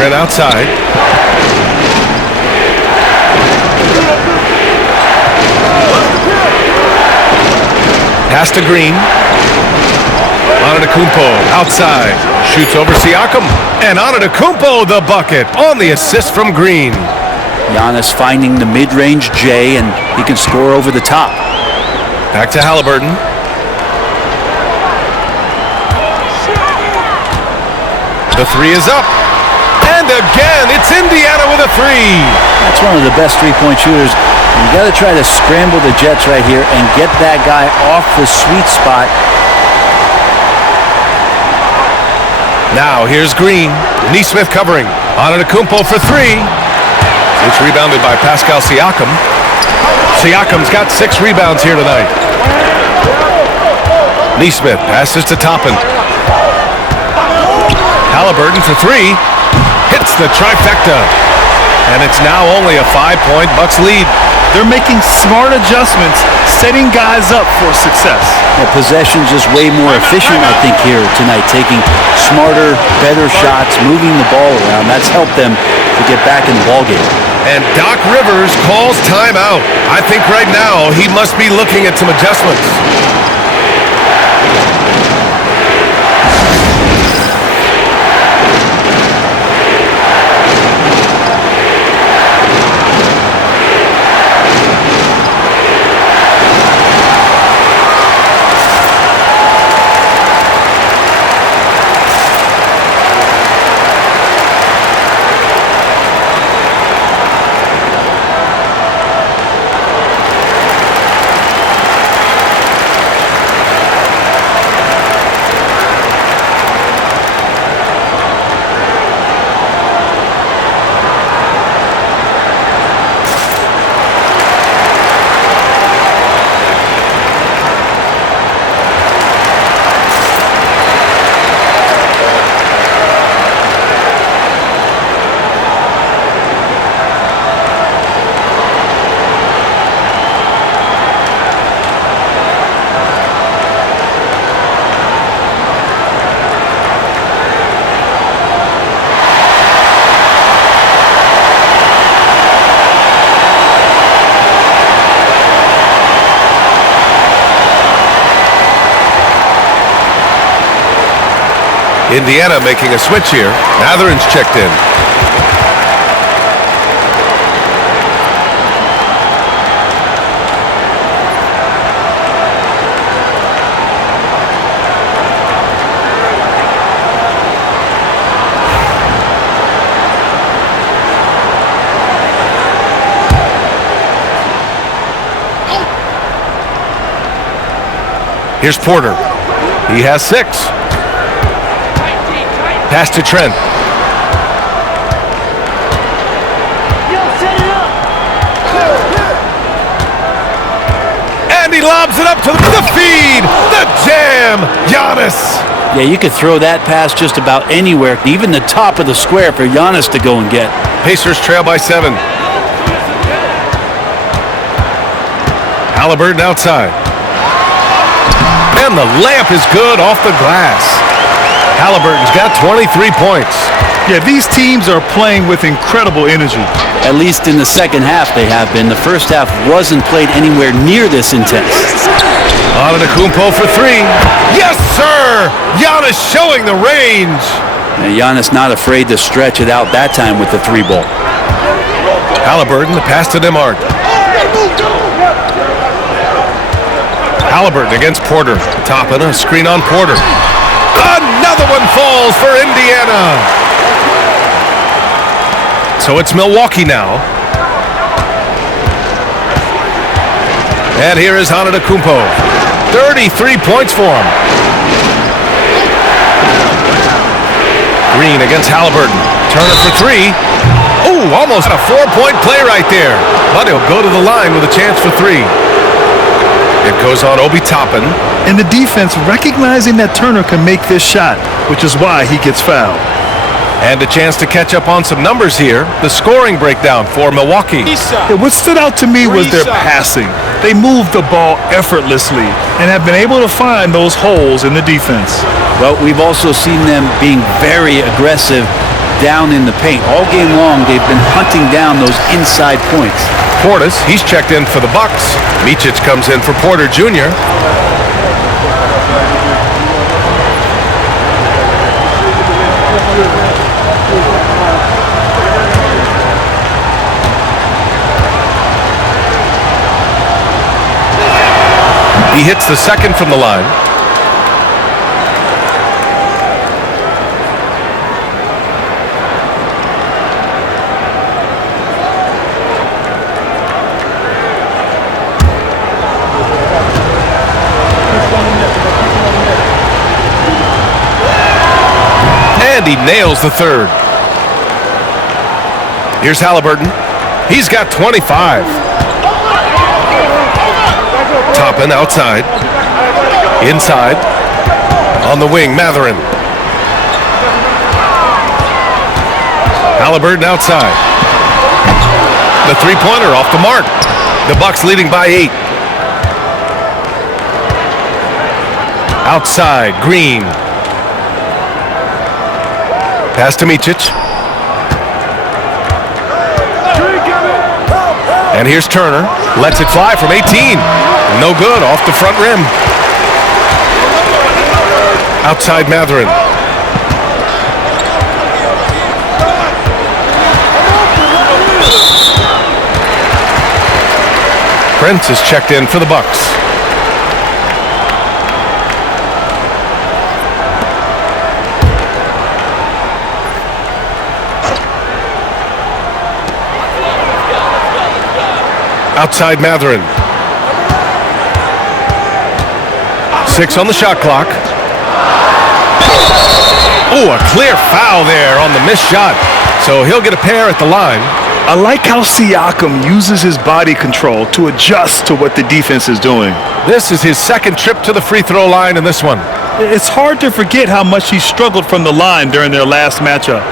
Trent outside. Pass to Green. Antetokounmpo outside. Shoots over Siakam. And Antetokounmpo the bucket on the assist from Green. Giannis finding the mid-range J, and he can score over the top. Back to Halliburton. The three is up. And again, it's Indiana with a three. That's one of the best three-point shooters. You got to try to scramble the Jets right here and get that guy off the sweet spot. Now here's Green. Nesmith covering. Antetokounmpo for three. It's rebounded by Pascal Siakam. Siakam's got 6 rebounds here tonight. Nesmith passes to Toppin. Halliburton for three. Hits the trifecta. And it's now only a 5-point Bucks lead. They're making smart adjustments, setting guys up for success. The possession's just way more efficient, I think, here tonight. Taking smarter, better shots, moving the ball around. That's helped them to get back in the ballgame. And Doc Rivers calls timeout. I think right now he must be looking at some adjustments. Indiana making a switch here. Mathurin's checked in. Here's Porter. He has 6. Pass to Trent. And he lobs it up to the feed. The jam. Giannis. Yeah, you could throw that pass just about anywhere, even the top of the square for Giannis to go and get. Pacers trail by 7. Halliburton outside. And the layup is good off the glass. Halliburton's got 23 points. Yeah, these teams are playing with incredible energy. At least in the second half they have been. The first half wasn't played anywhere near this intense. Antetokounmpo for 3. Yes, sir! Giannis showing the range. And Giannis not afraid to stretch it out that time with the 3-ball. Halliburton, the pass to Demart. Halliburton against Porter. Toppin, a screen on Porter. Another one falls for Indiana. So it's Milwaukee now. And here is Antetokounmpo. 33 points for him. Green against Halliburton. Turner for 3. Oh, almost a 4-point play right there. But he'll go to the line with a chance for 3. It goes on Obi Toppin. And the defense recognizing that Turner can make this shot. which is why he gets fouled. And a chance to catch up on some numbers here. The scoring breakdown for Milwaukee. What stood out to me was their passing. They moved the ball effortlessly and have been able to find those holes in the defense. Well, we've also seen them being very aggressive down in the paint. All game long, they've been hunting down those inside points. Portis, he's checked in for the Bucks. Micic comes in for Porter Jr. He hits the second from the line. And he nails the third. Here's Halliburton. He's got 25. Toppin outside. Inside. On the wing, Matherin. Halliburton outside. The three-pointer off the mark. The Bucks leading by 8. Outside, Green. Pass to Micic. And here's Turner. Lets it fly from 18. No good, off the front rim. Outside Matherin. Prince is checked in for the Bucks. Outside Matherin. 6 on the shot clock. Oh, a clear foul there on the missed shot. So he'll get a pair at the line. I like how Siakam uses his body control to adjust to what the defense is doing. This is his second trip to the free throw line in this one. It's hard to forget how much he struggled from the line during their last matchup.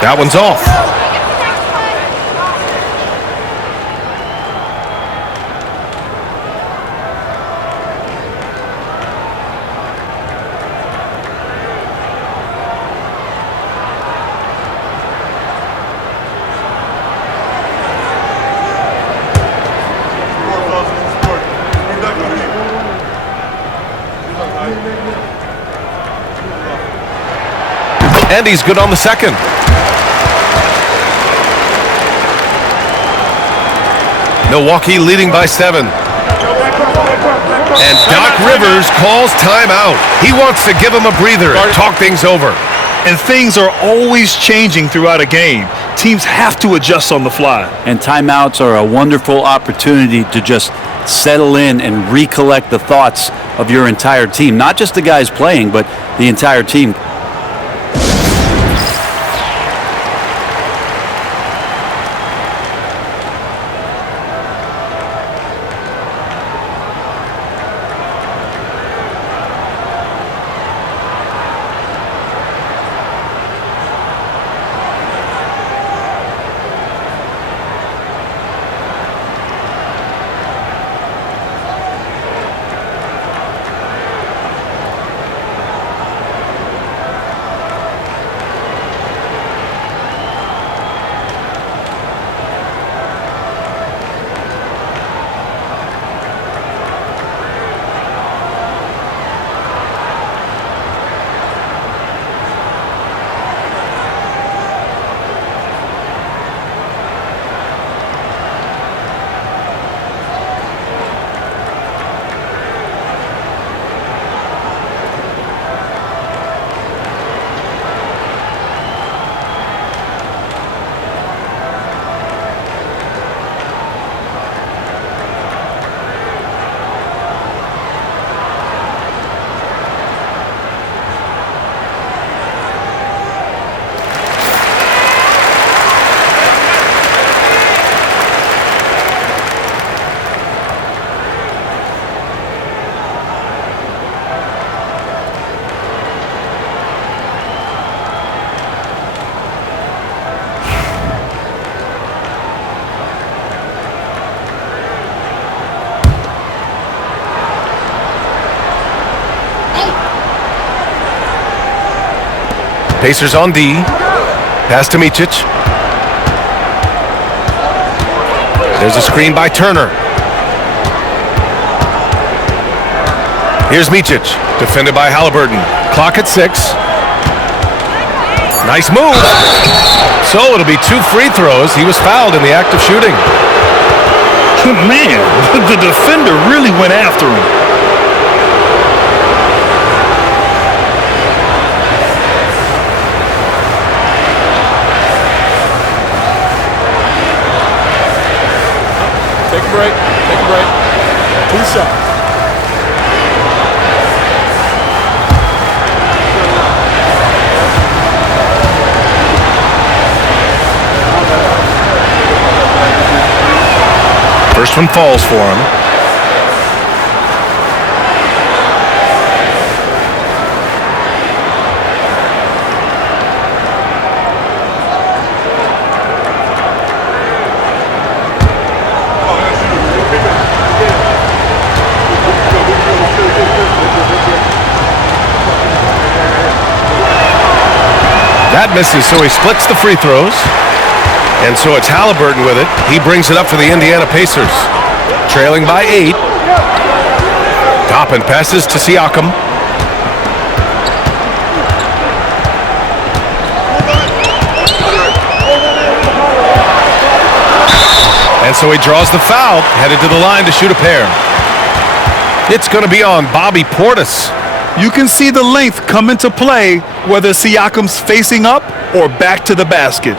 That one's off. And he's good on the second. Milwaukee leading by 7. And Doc Rivers calls timeout. He wants to give him a breather and talk things over. And things are always changing throughout a game. Teams have to adjust on the fly. And timeouts are a wonderful opportunity to just settle in and recollect the thoughts of your entire team. Not just the guys playing, but the entire team. Pacers on D. Pass to Micic. There's a screen by Turner. Here's Micic, defended by Halliburton. Clock at 6. Nice move. So it'll be 2 free throws. He was fouled in the act of shooting. Man, the defender really went after him. Take a break. Take a break. 2 shots. First one falls for him. That misses, so he splits the free throws. And so it's Halliburton with it. He brings it up for the Indiana Pacers. Trailing by 8. Toppin passes to Siakam. And so he draws the foul, headed to the line to shoot a pair. It's going to be on Bobby Portis. You can see the length come into play whether Siakam's facing up or back to the basket.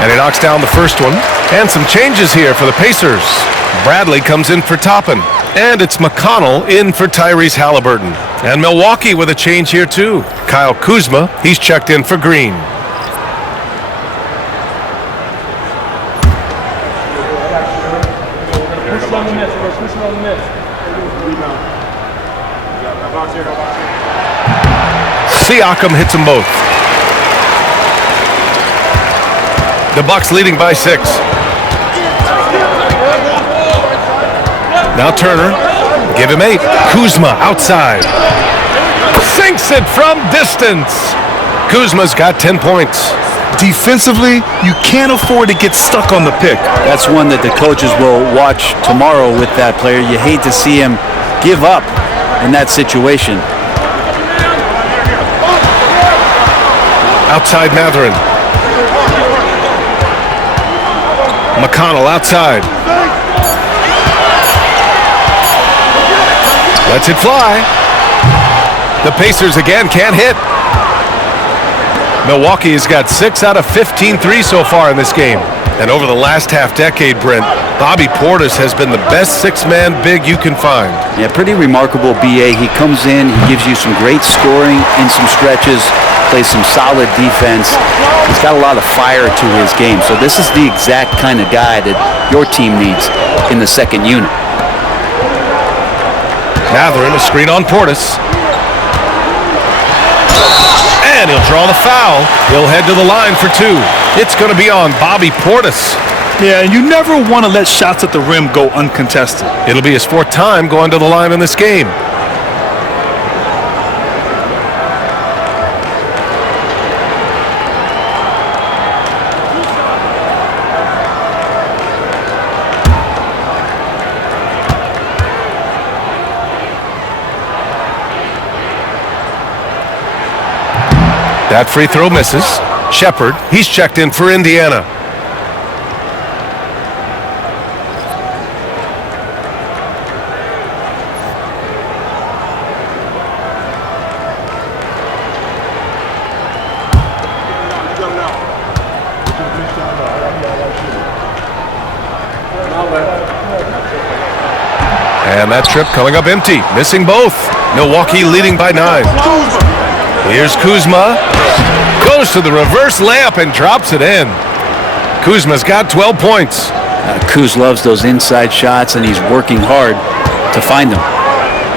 And he knocks down the first one. And some changes here for the Pacers. Bradley comes in for Toppin. And it's McConnell in for Tyrese Halliburton. And Milwaukee with a change here too. Kyle Kuzma, he's checked in for Green. Siakam hits them both. The Bucks leading by 6. Now Turner, give him 8. Kuzma outside. Sinks it from distance. Kuzma's got 10 points. Defensively, you can't afford to get stuck on the pick. That's one that the coaches will watch tomorrow with that player. You hate to see him give up in that situation. Outside Mathurin. McConnell outside. Lets it fly. The Pacers again can't hit. Milwaukee has got 6 out of 15 threes so far in this game. And over the last half-decade, Brent, Bobby Portis has been the best 6-man big you can find. Yeah, pretty remarkable, B.A. He comes in, he gives you some great scoring in some stretches, plays some solid defense. He's got a lot of fire to his game. So this is the exact kind of guy that your team needs in the second unit. Mathurin, a screen on Portis. And he'll draw the foul. He'll head to the line for 2. It's going to be on Bobby Portis. Yeah, and you never want to let shots at the rim go uncontested. It'll be his 4th time going to the line in this game. That free throw misses. Shepard, he's checked in for Indiana. And that trip coming up empty, missing both. Milwaukee leading by 9. Here's Kuzma. Goes to the reverse layup and drops it in. Kuzma's got 12 points. Kuz loves those inside shots, and he's working hard to find them.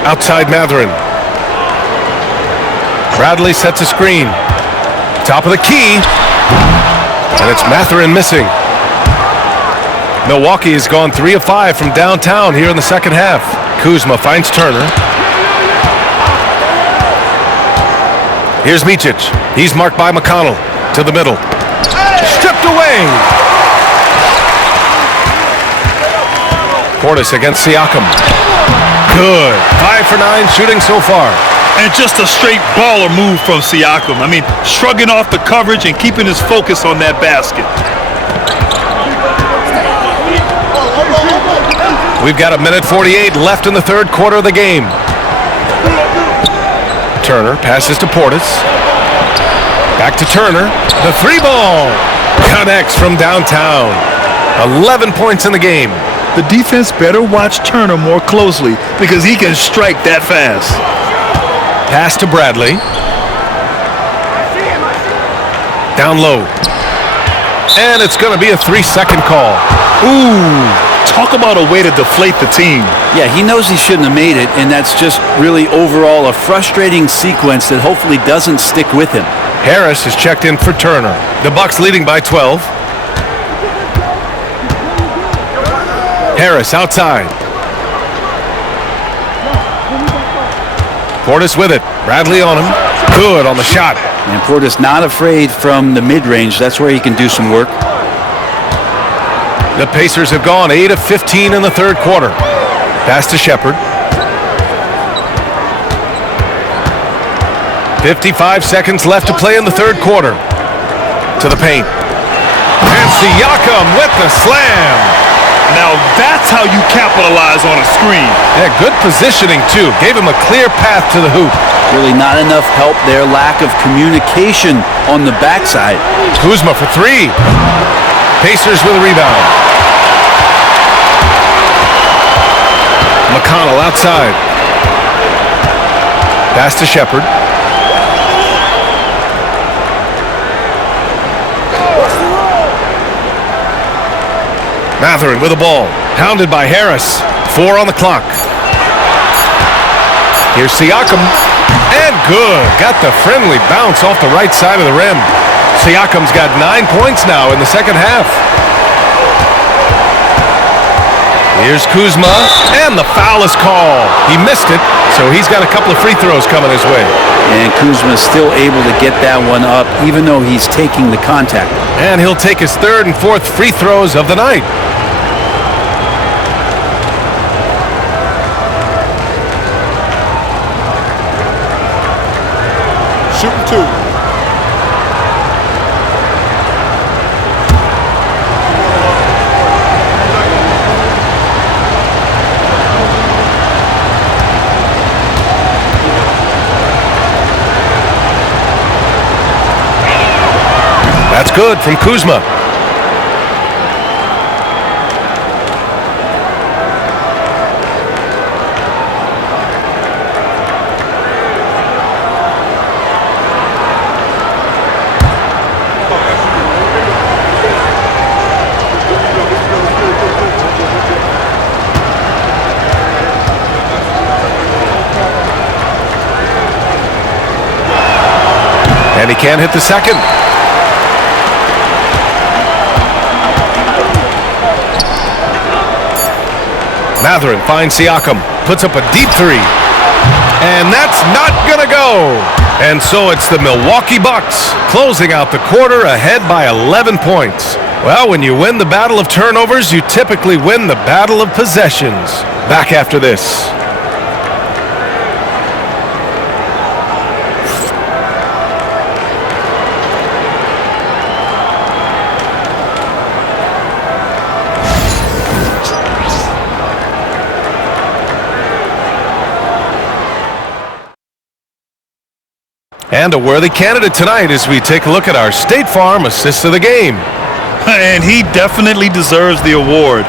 Outside Mathurin. Bradley sets a screen. Top of the key. And it's Mathurin missing. Milwaukee has gone 3 of 5 from downtown here in the second half. Kuzma finds Turner. Here's Micic. He's marked by McConnell. To the middle. Stripped away. Portis against Siakam. Good. 5 for 9 shooting so far. And just a straight baller move from Siakam. I mean, shrugging off the coverage and keeping his focus on that basket. We've got 1:48 left in the third quarter of the game. Turner passes to Portis. Back to Turner. The 3-ball connects from downtown. 11 points in the game. The defense better watch Turner more closely because he can strike that fast. Pass to Bradley. Down low. And it's going to be a 3-second call. Ooh, talk about a way to deflate the team. Yeah, he knows he shouldn't have made it, and that's just really overall a frustrating sequence that hopefully doesn't stick with him. Harris is checked in for Turner. The Bucks leading by 12. Harris outside. Portis with it. Bradley on him. Good on the shot. And Portis not afraid from the mid-range. That's where he can do some work. The Pacers have gone 8 of 15 in the third quarter. Pass to Shepherd. 55 seconds left to play in the third quarter. To the paint. And Siakam with the slam. Now that's how you capitalize on a screen. Yeah, good positioning too. Gave him a clear path to the hoop. Really not enough help there. Lack of communication on the backside. Kuzma for 3. Pacers with a rebound. McConnell outside. Pass to Shepherd. Mathurin with the ball. Pounded by Harris. 4 on the clock. Here's Siakam. And good. Got the friendly bounce off the right side of the rim. Siakam's got 9 points now in the second half. Here's Kuzma. And the foul is called. He missed it, so he's got a couple of free throws coming his way. And Kuzma's still able to get that one up, even though he's taking the contact. And he'll take his 3rd and 4th free throws of the night. Shooting 2. That's good from Kuzma. And he can't hit the second. Mathurin finds Siakam, puts up a deep 3. And that's not gonna go. And so it's the Milwaukee Bucks closing out the quarter ahead by 11 points. Well, when you win the battle of turnovers, you typically win the battle of possessions. Back after this. And a worthy candidate tonight as we take a look at our State Farm Assist of the Game. And he definitely deserves the award.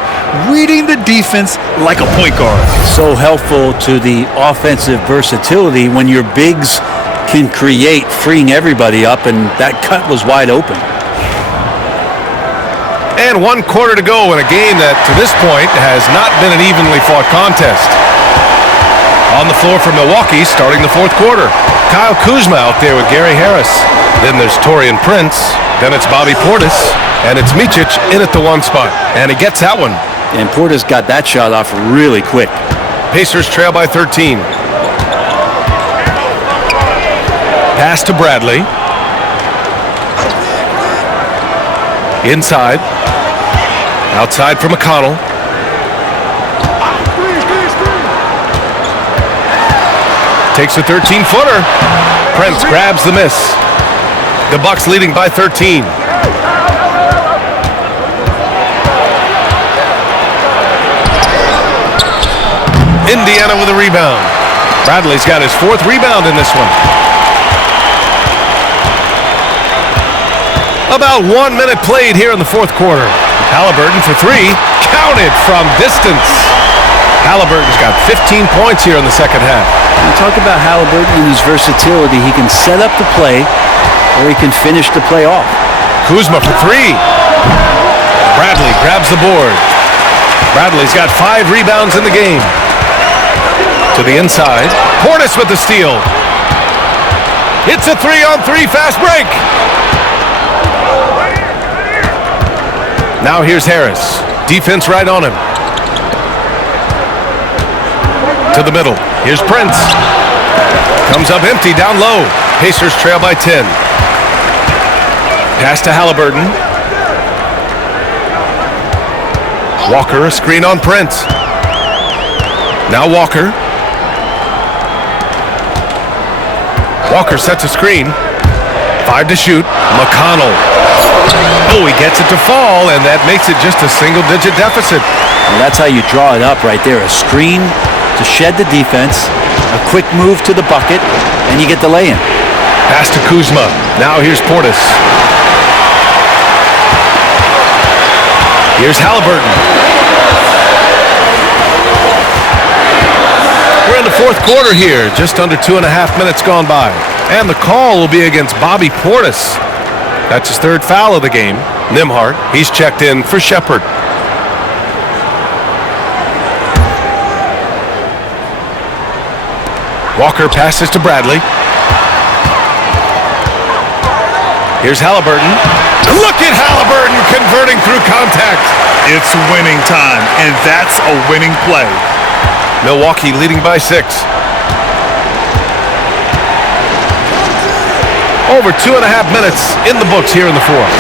Reading the defense like a point guard. So helpful to the offensive versatility when your bigs can create, freeing everybody up, and that cut was wide open. And 1 quarter to go in a game that, to this point, has not been an evenly fought contest. On the floor for Milwaukee, starting the fourth quarter. Kyle Kuzma out there with Gary Harris. Then there's Torian Prince. Then it's Bobby Portis. And it's Micic in at the one spot. And he gets that one. And Portis got that shot off really quick. Pacers trail by 13. Pass to Bradley. Inside. Outside for McConnell. Takes a 13-footer. Prince grabs the miss. The Bucks leading by 13. Indiana with a rebound. Bradley's got his 4th rebound in this one. About 1 minute played here in the 4th quarter. Halliburton for 3. Counted from distance. Halliburton's got 15 points here in the second half. We talk about Halliburton and his versatility. He can set up the play, or he can finish the play off. Kuzma for 3. Bradley grabs the board. Bradley's got 5 rebounds in the game. To the inside. Portis with the steal. It's a 3-on-3 fast break. Now here's Harris. Defense right on him. To the middle. Here's Prince. Comes up empty down low. Pacers trail by 10. Pass to Halliburton. Walker, a screen on Prince. Now Walker. Walker sets a screen. 5 to shoot. McConnell. Oh, he gets it to fall, and that makes it just a single-digit deficit. And that's how you draw it up right there. A screen to shed the defense, a quick move to the bucket, and you get the lay-in. Pass to Kuzma. Now here's Portis. Here's Halliburton. We're in the 4th quarter here. Just under 2.5 minutes gone by. And the call will be against Bobby Portis. That's his 3rd foul of the game. Nembhard, he's checked in for Shepard. Walker passes to Bradley. Here's Halliburton. Look at Halliburton converting through contact. It's winning time, and that's a winning play. Milwaukee leading by 6. Over 2.5 minutes in the books here in the 4th.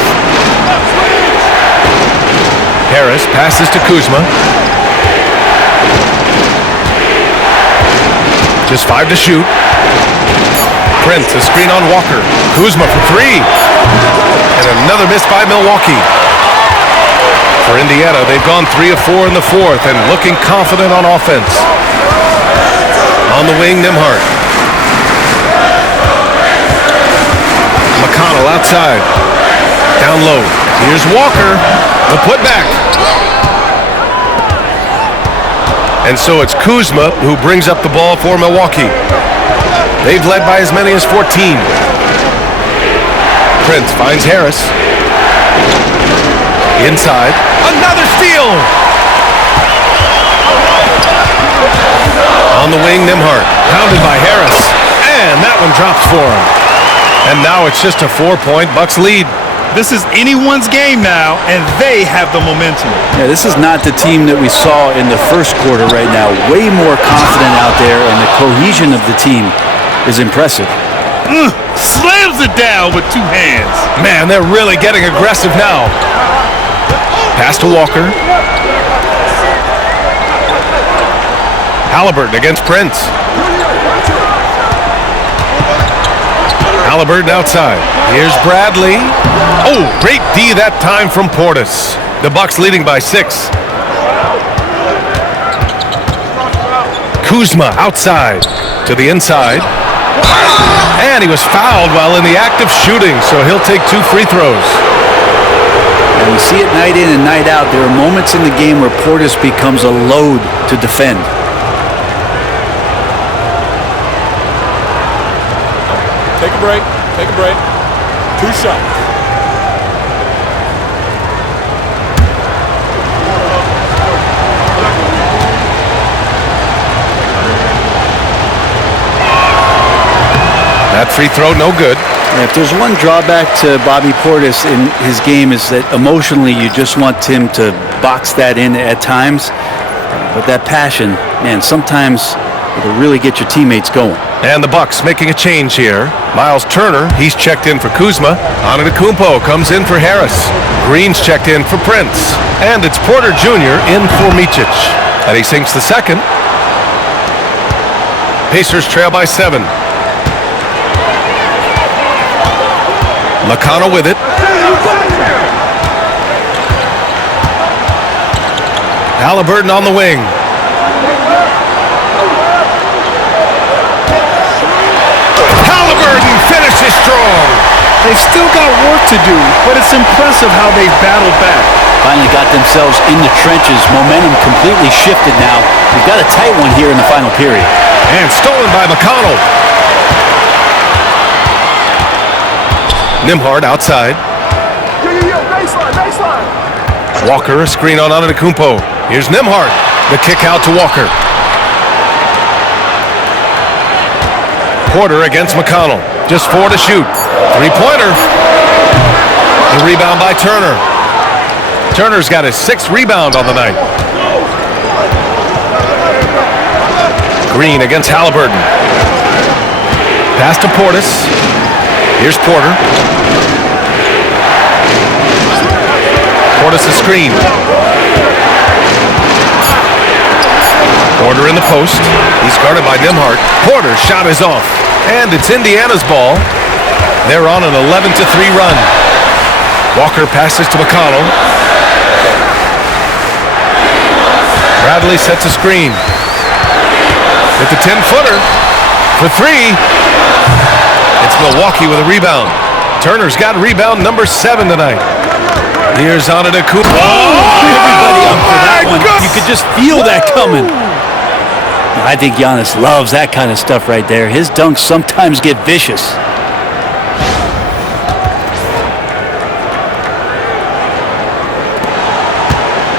Harris passes to Kuzma. Just 5 to shoot. Prince, a screen on Walker. Kuzma for 3. And another miss by Milwaukee. For Indiana, they've gone 3 of 4 in the 4th and looking confident on offense. On the wing, Nembhard. McConnell outside. Down low. Here's Walker. The putback. And so it's Kuzma who brings up the ball for Milwaukee. They've led by as many as 14. Prince finds Harris. Inside. Another steal! On the wing, Nembhard. Pounded by Harris. And that one drops for him. And now it's just a 4-point Bucks lead. This is anyone's game now, and they have the momentum. Yeah, this is not the team that we saw in the 1st quarter right now. Way more confident out there, and the cohesion of the team is impressive. Slams it down with 2 hands. Man, they're really getting aggressive now. Pass to Walker. Halliburton against Prince. Halliburton outside. Here's Bradley. Oh, great D that time from Portis. The Bucks leading by 6. Kuzma outside to the inside. And he was fouled while in the act of shooting, so he'll take 2 free throws. And we see it night in and night out. There are moments in the game where Portis becomes a load to defend. Take a break. Take a break. 2 shots. That free throw, no good. Yeah, if there's one drawback to Bobby Portis in his game is that emotionally you just want him to box that in at times. But that passion, man, sometimes it'll really get your teammates going. And the Bucks making a change here. Myles Turner, he's checked in for Kuzma. Antetokounmpo comes in for Harris. Green's checked in for Prince. And it's Porter Jr. in for Micic. And he sinks the second. Pacers trail by 7. Lacano with it. Halliburton on the wing. Halliburton finishes strong. They've still got work to do, but it's impressive how they've battled back. Finally got themselves in the trenches. Momentum completely shifted now. We've got a tight one here in the final period. And stolen by McConnell. Nembhard outside. Walker, a screen on Antetokounmpo. Here's Nembhard. The kick out to Walker. Porter against McConnell. Just 4 to shoot. Three-pointer. The rebound by Turner. Turner's got his 6th rebound on the night. Green against Halliburton. Pass to Portis. Here's Porter. Portis a screen. Porter in the post. He's guarded by Nembhard. Porter's shot is off. And it's Indiana's ball. They're on an 11-3 run. Walker passes to McConnell. Bradley sets a screen. With the 10-footer for 3. It's Milwaukee with a rebound. Turner's got rebound number 7 tonight. Here's Antetokounmpo. Everybody up for that one. You could just feel that coming. I think Giannis loves that kind of stuff right there. His dunks sometimes get vicious.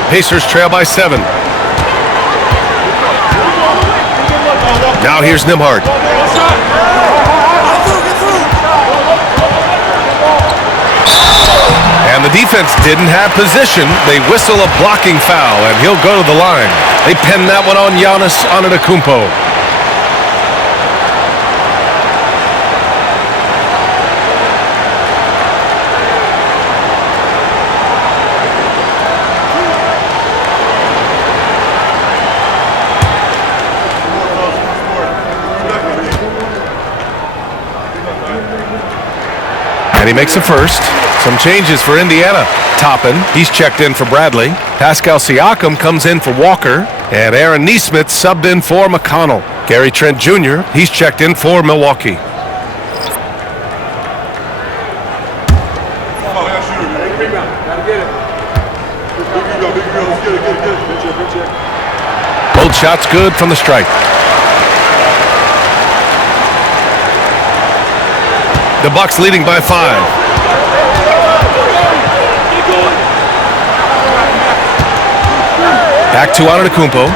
Pacers trail by 7. Now here's Nembhard. And the defense didn't have position. They whistle a blocking foul, and he'll go to the line. They pen that one on Giannis Antetokounmpo. And he makes a first. Some changes for Indiana. Toppin, he's checked in for Bradley. Pascal Siakam comes in for Walker. And Aaron Nesmith subbed in for McConnell. Gary Trent Jr., he's checked in for Milwaukee. Both shots good from the stripe. The Bucks leading by 5. Back to Antetokounmpo.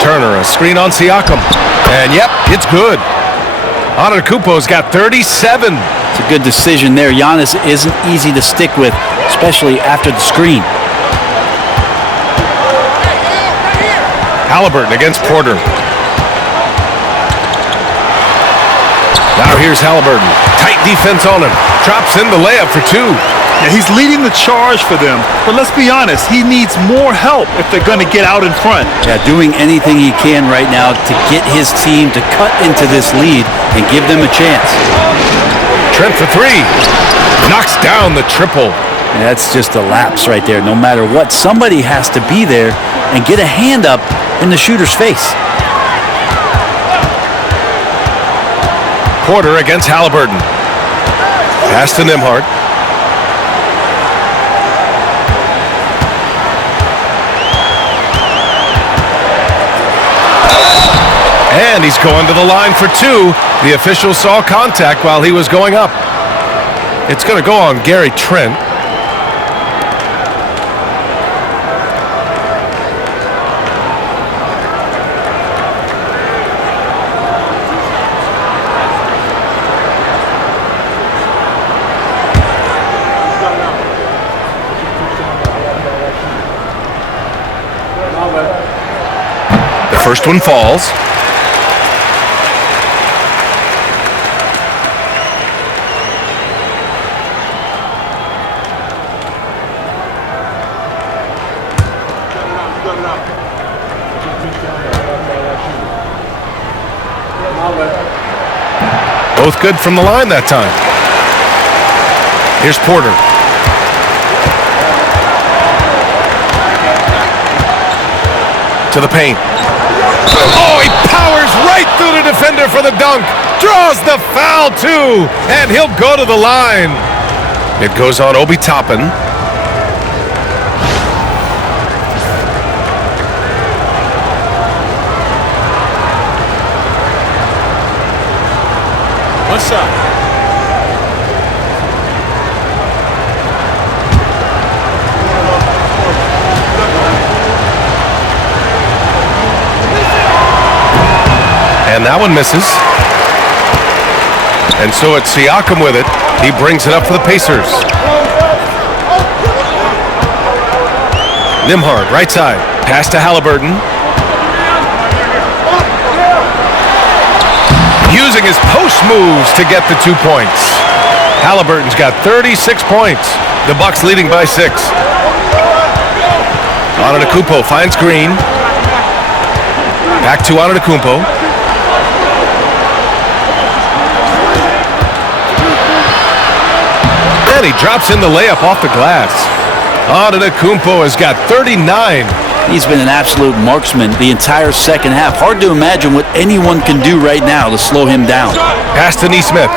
Turner, a screen on Siakam. And yep, it's good. Antetokounmpo's got 37. It's a good decision there. Giannis isn't easy to stick with, especially after the screen. Halliburton against Porter. Now here's Halliburton. Tight defense on him. Drops in the layup for 2. Yeah, he's leading the charge for them, but let's be honest, he needs more help if they're going to get out in front. Yeah, doing anything he can right now to get his team to cut into this lead and give them a chance. Trent for 3. Knocks down the triple. And that's just a lapse right there. No matter what, somebody has to be there and get a hand up in the shooter's face. Porter against Halliburton. Pass to Nembhard. And he's going to the line for 2. The official saw contact while he was going up. It's going to go on Gary Trent. First one falls. Both good from the line that time. Here's Porter. To the paint. Oh, he powers right through the defender for the dunk. Draws the foul, too. And he'll go to the line. It goes on Obi Toppin. One shot. And that one misses. And so it's Siakam with it. He brings it up for the Pacers. Nembhard, right side. Pass to Halliburton. Using his post moves to get the 2 points. Halliburton's got 36 points. The Bucks leading by 6. Antetokounmpo finds Green. Back to Antetokounmpo. And he drops in the layup off the glass. Antetokounmpo has got 39. He's been an absolute marksman the entire second half. Hard to imagine what anyone can do right now to slow him down. Pass to Nesmith.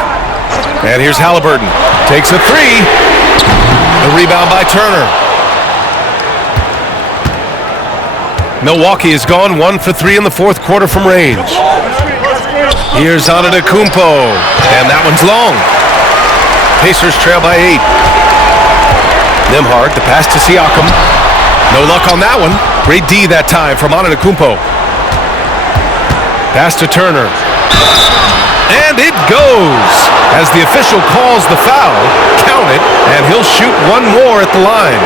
And here's Halliburton. Takes a three. The rebound by Turner. Milwaukee has gone 1 for 3 in the fourth quarter from range. Here's Antetokounmpo. And that one's long. Pacers trail by 8. Nembhard, the pass to Siakam. No luck on that one. Great D that time from Antetokounmpo. Pass to Turner. And it goes. As the official calls the foul, count it, and he'll shoot one more at the line.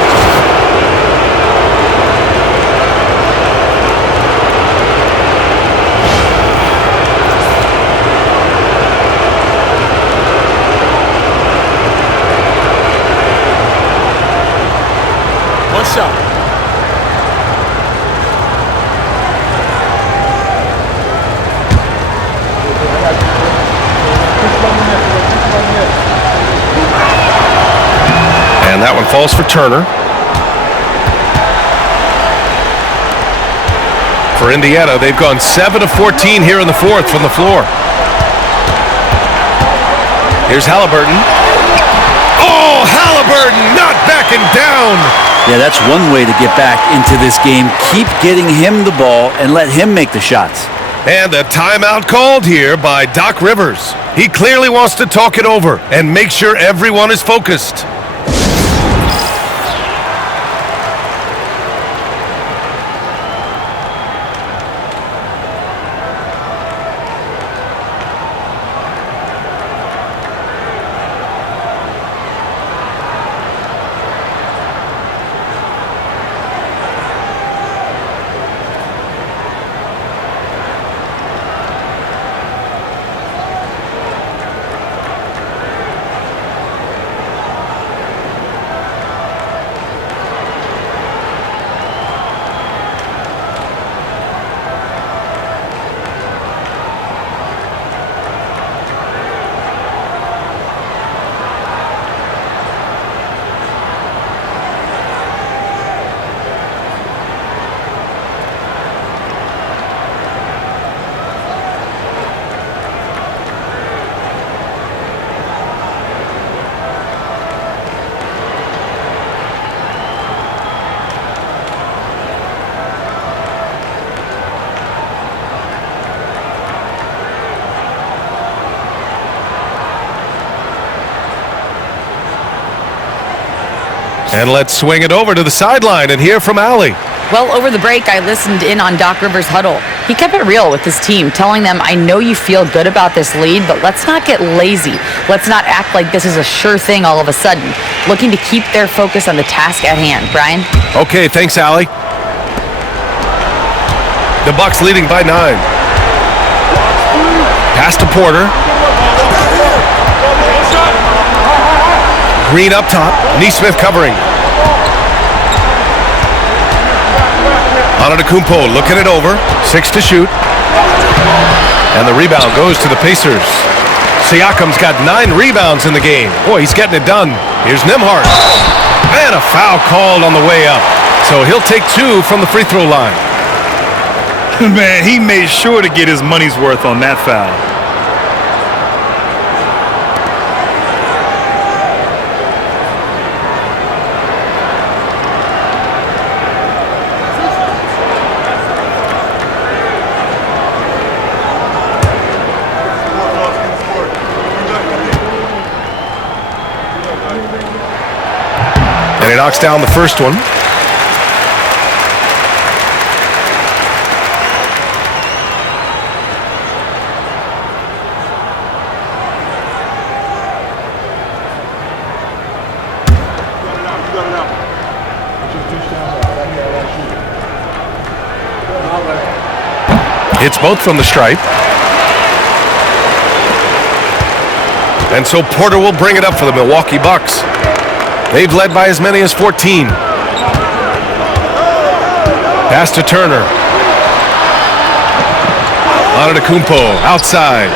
One shot. And that one falls for Turner. For Indiana, they've gone 7 of 14 here in the fourth from the floor. Here's Halliburton. Oh, Halliburton not backing down. Yeah, that's one way to get back into this game. Keep getting him the ball and let him make the shots. And a timeout called here by Doc Rivers. He clearly wants to talk it over and make sure everyone is focused. And let's swing it over to the sideline and hear from Allie. Well, over the break, I listened in on Doc Rivers' huddle. He kept it real with his team, telling them, I know you feel good about this lead, but let's not get lazy. Let's not act like this is a sure thing all of a sudden. Looking to keep their focus on the task at hand. Brian? Okay, thanks, Allie. The Bucks leading by 9. Pass to Porter. Green up top. Neesmith covering. Antetokounmpo looking it over. 6 to shoot. And the rebound goes to the Pacers. Siakam's got 9 rebounds in the game. Boy, he's getting it done. Here's Nembhard. And a foul called on the way up. So he'll take 2 from the free throw line. Man, he made sure to get his money's worth on that foul. And he knocks down the first one. Hits both from the stripe. And so Porter will bring it up for the Milwaukee Bucks. They've led by as many as 14. Pass to Turner. Antetokounmpo outside.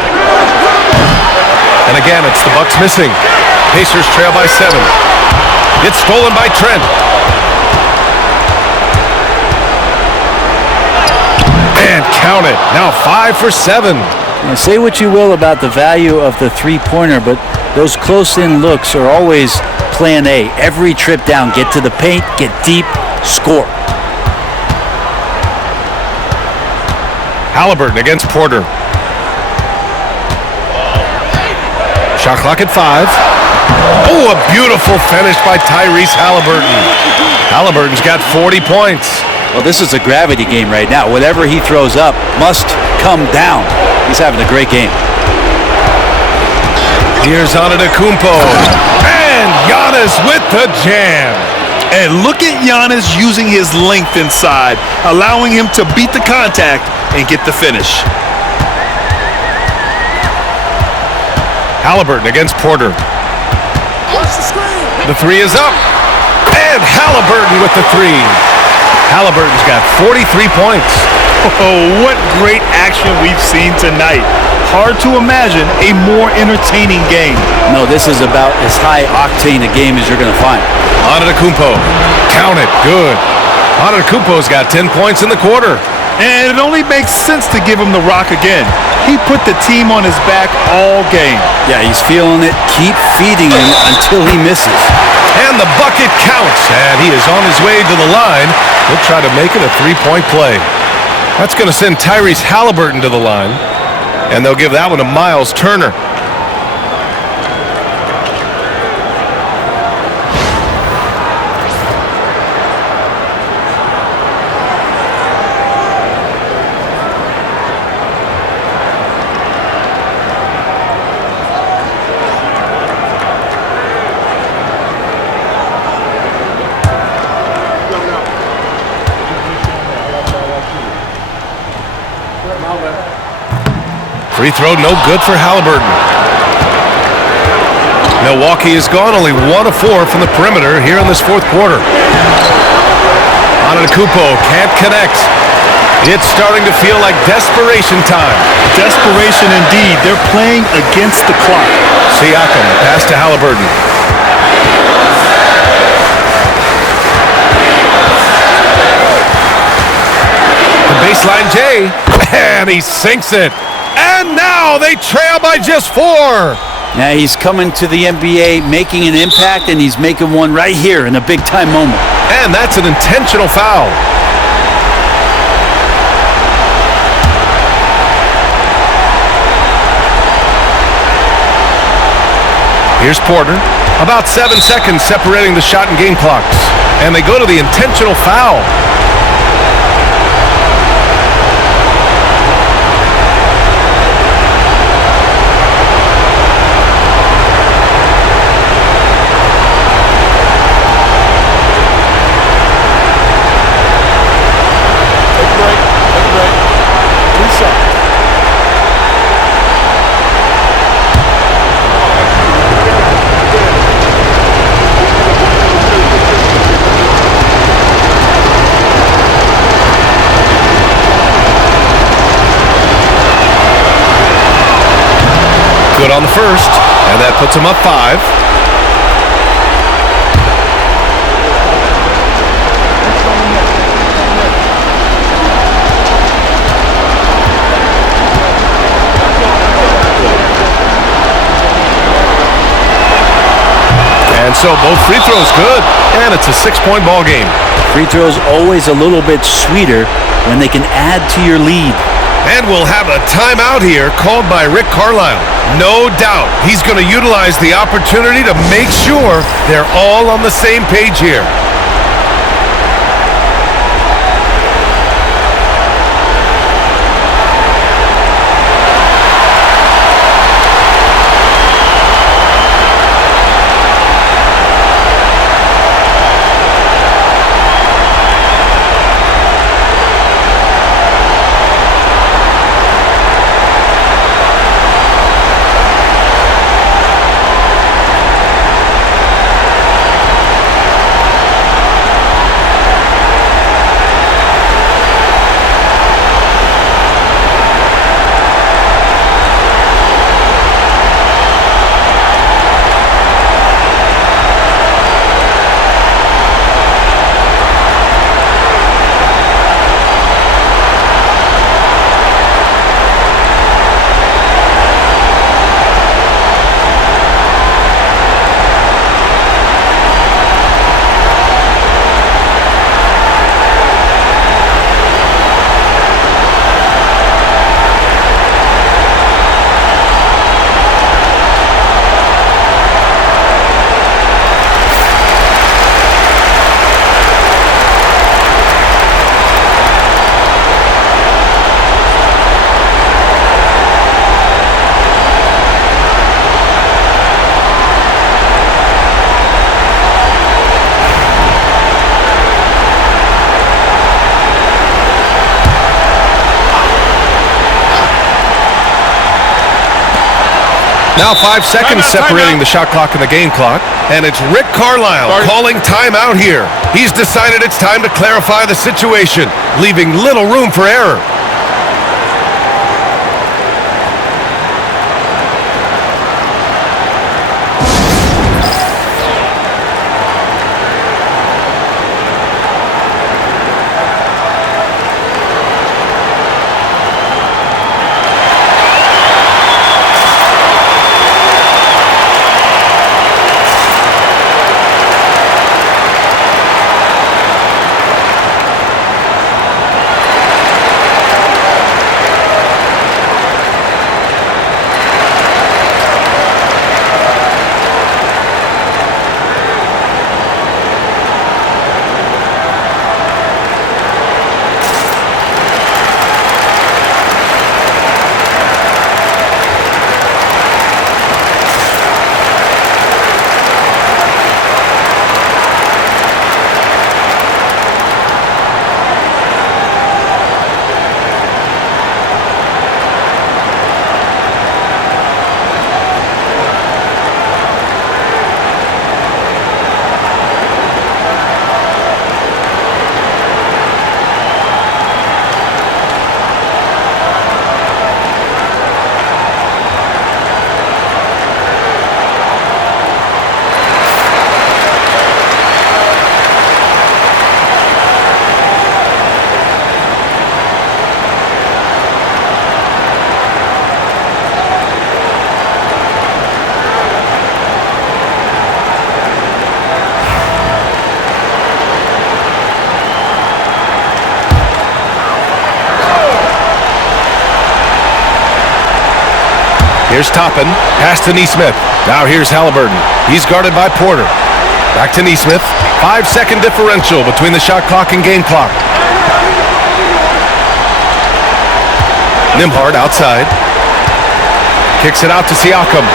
And again, it's the Bucks missing. Pacers trail by 7. It's stolen by Trent. And count it. Now 5 for 7. Now, say what you will about the value of the three-pointer, but those close-in looks are always plan A. Every trip down, get to the paint, get deep, score. Halliburton against Porter. Shot clock at 5. Oh, a beautiful finish by Tyrese Halliburton. Halliburton's got 40 points. Well, this is a gravity game right now. Whatever he throws up must come down. He's having a great game. Here's Antetokounmpo. And Giannis with the jam. And look at Giannis using his length inside, allowing him to beat the contact and get the finish. Halliburton against Porter. The 3 is up. And Halliburton with the 3. Halliburton's got 43 points. Oh, what great action we've seen tonight. Hard to imagine a more entertaining game. No, this is about as high-octane a game as you're going to find. Antetokounmpo. Count it. Good. Antetokounmpo's got 10 points in the quarter. And it only makes sense to give him the rock again. He put the team on his back all game. Yeah, he's feeling it. Keep feeding him until he misses. And the bucket counts. And he is on his way to the line. He'll try to make it a 3-point play. That's going to send Tyrese Halliburton to the line. And they'll give that one to Myles Turner. Free throw no good for Halliburton. Milwaukee has gone only 1 of 4 from the perimeter here in this fourth quarter. Antetokounmpo can't connect. It's starting to feel like desperation time. Desperation indeed. They're playing against the clock. Siakam, pass to Halliburton. The baseline J, and he sinks it. And now they trail by just 4. Now he's coming to the NBA, making an impact, and he's making one right here in a big-time moment. And that's an intentional foul. Here's Porter. About 7 seconds separating the shot and game clocks. And they go to the intentional foul. on the first, and that puts them up 5. And so both free throws good, and it's a 6-point ball game. Free throws always a little bit sweeter when they can add to your lead. And we'll have a timeout here called by Rick Carlisle. No doubt he's going to utilize the opportunity to make sure they're all on the same page here. Now 5 seconds separating the shot clock and the game clock. And it's Rick Carlisle calling timeout here. He's decided it's time to clarify the situation, leaving little room for error. Here's Toppin, pass to Neesmith. Now here's Halliburton. He's guarded by Porter. Back to Neesmith. 5-second differential between the shot clock and game clock. Nembhard outside. Kicks it out to Siakam.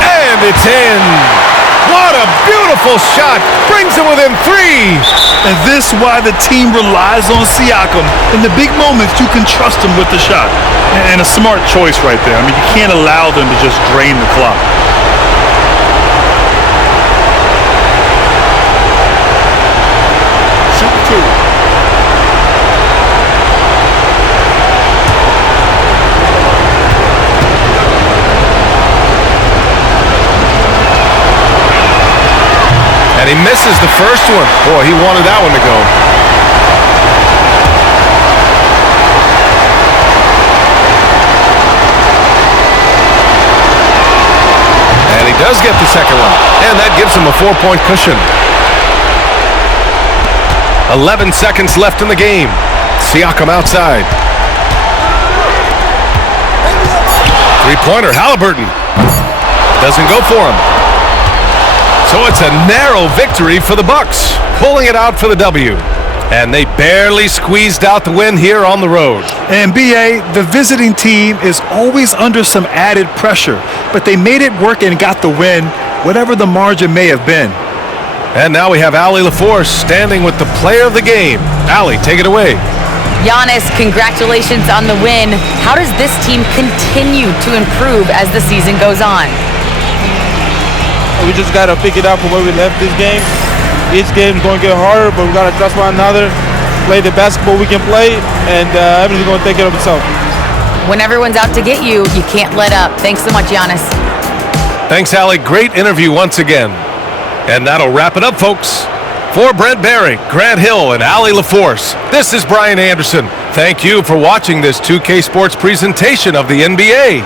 And it's in. What a beautiful shot. Brings him within 3. And this is why the team relies on Siakam. In the big moments, you can trust him with the shot. And a smart choice right there. I mean, you can't allow them to just drain the clock. Shoot 2. And he misses the first one. Boy, he wanted that one to go. And he does get the second one. And that gives him a 4-point cushion. 11 seconds left in the game. Siakam outside. Three-pointer, Halliburton. Doesn't go for him. So it's a narrow victory for the Bucks, pulling it out for the W. And they barely squeezed out the win here on the road. And BA, the visiting team is always under some added pressure, but they made it work and got the win, whatever the margin may have been. And now we have Allie LaForce standing with the player of the game. Allie, take it away. Giannis, congratulations on the win. How does this team continue to improve as the season goes on? We just got to pick it up from where we left this game. Each game is going to get harder, but we got to trust one another, play the basketball we can play, and everything's going to take care of itself. When everyone's out to get you, you can't let up. Thanks so much, Giannis. Thanks, Allie. Great interview once again. And that'll wrap it up, folks. For Brent Barry, Grant Hill, and Allie LaForce, this is Brian Anderson. Thank you for watching this 2K Sports presentation of the NBA.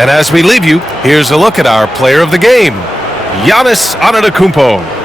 And as we leave you, here's a look at our player of the game, Giannis Antetokounmpo.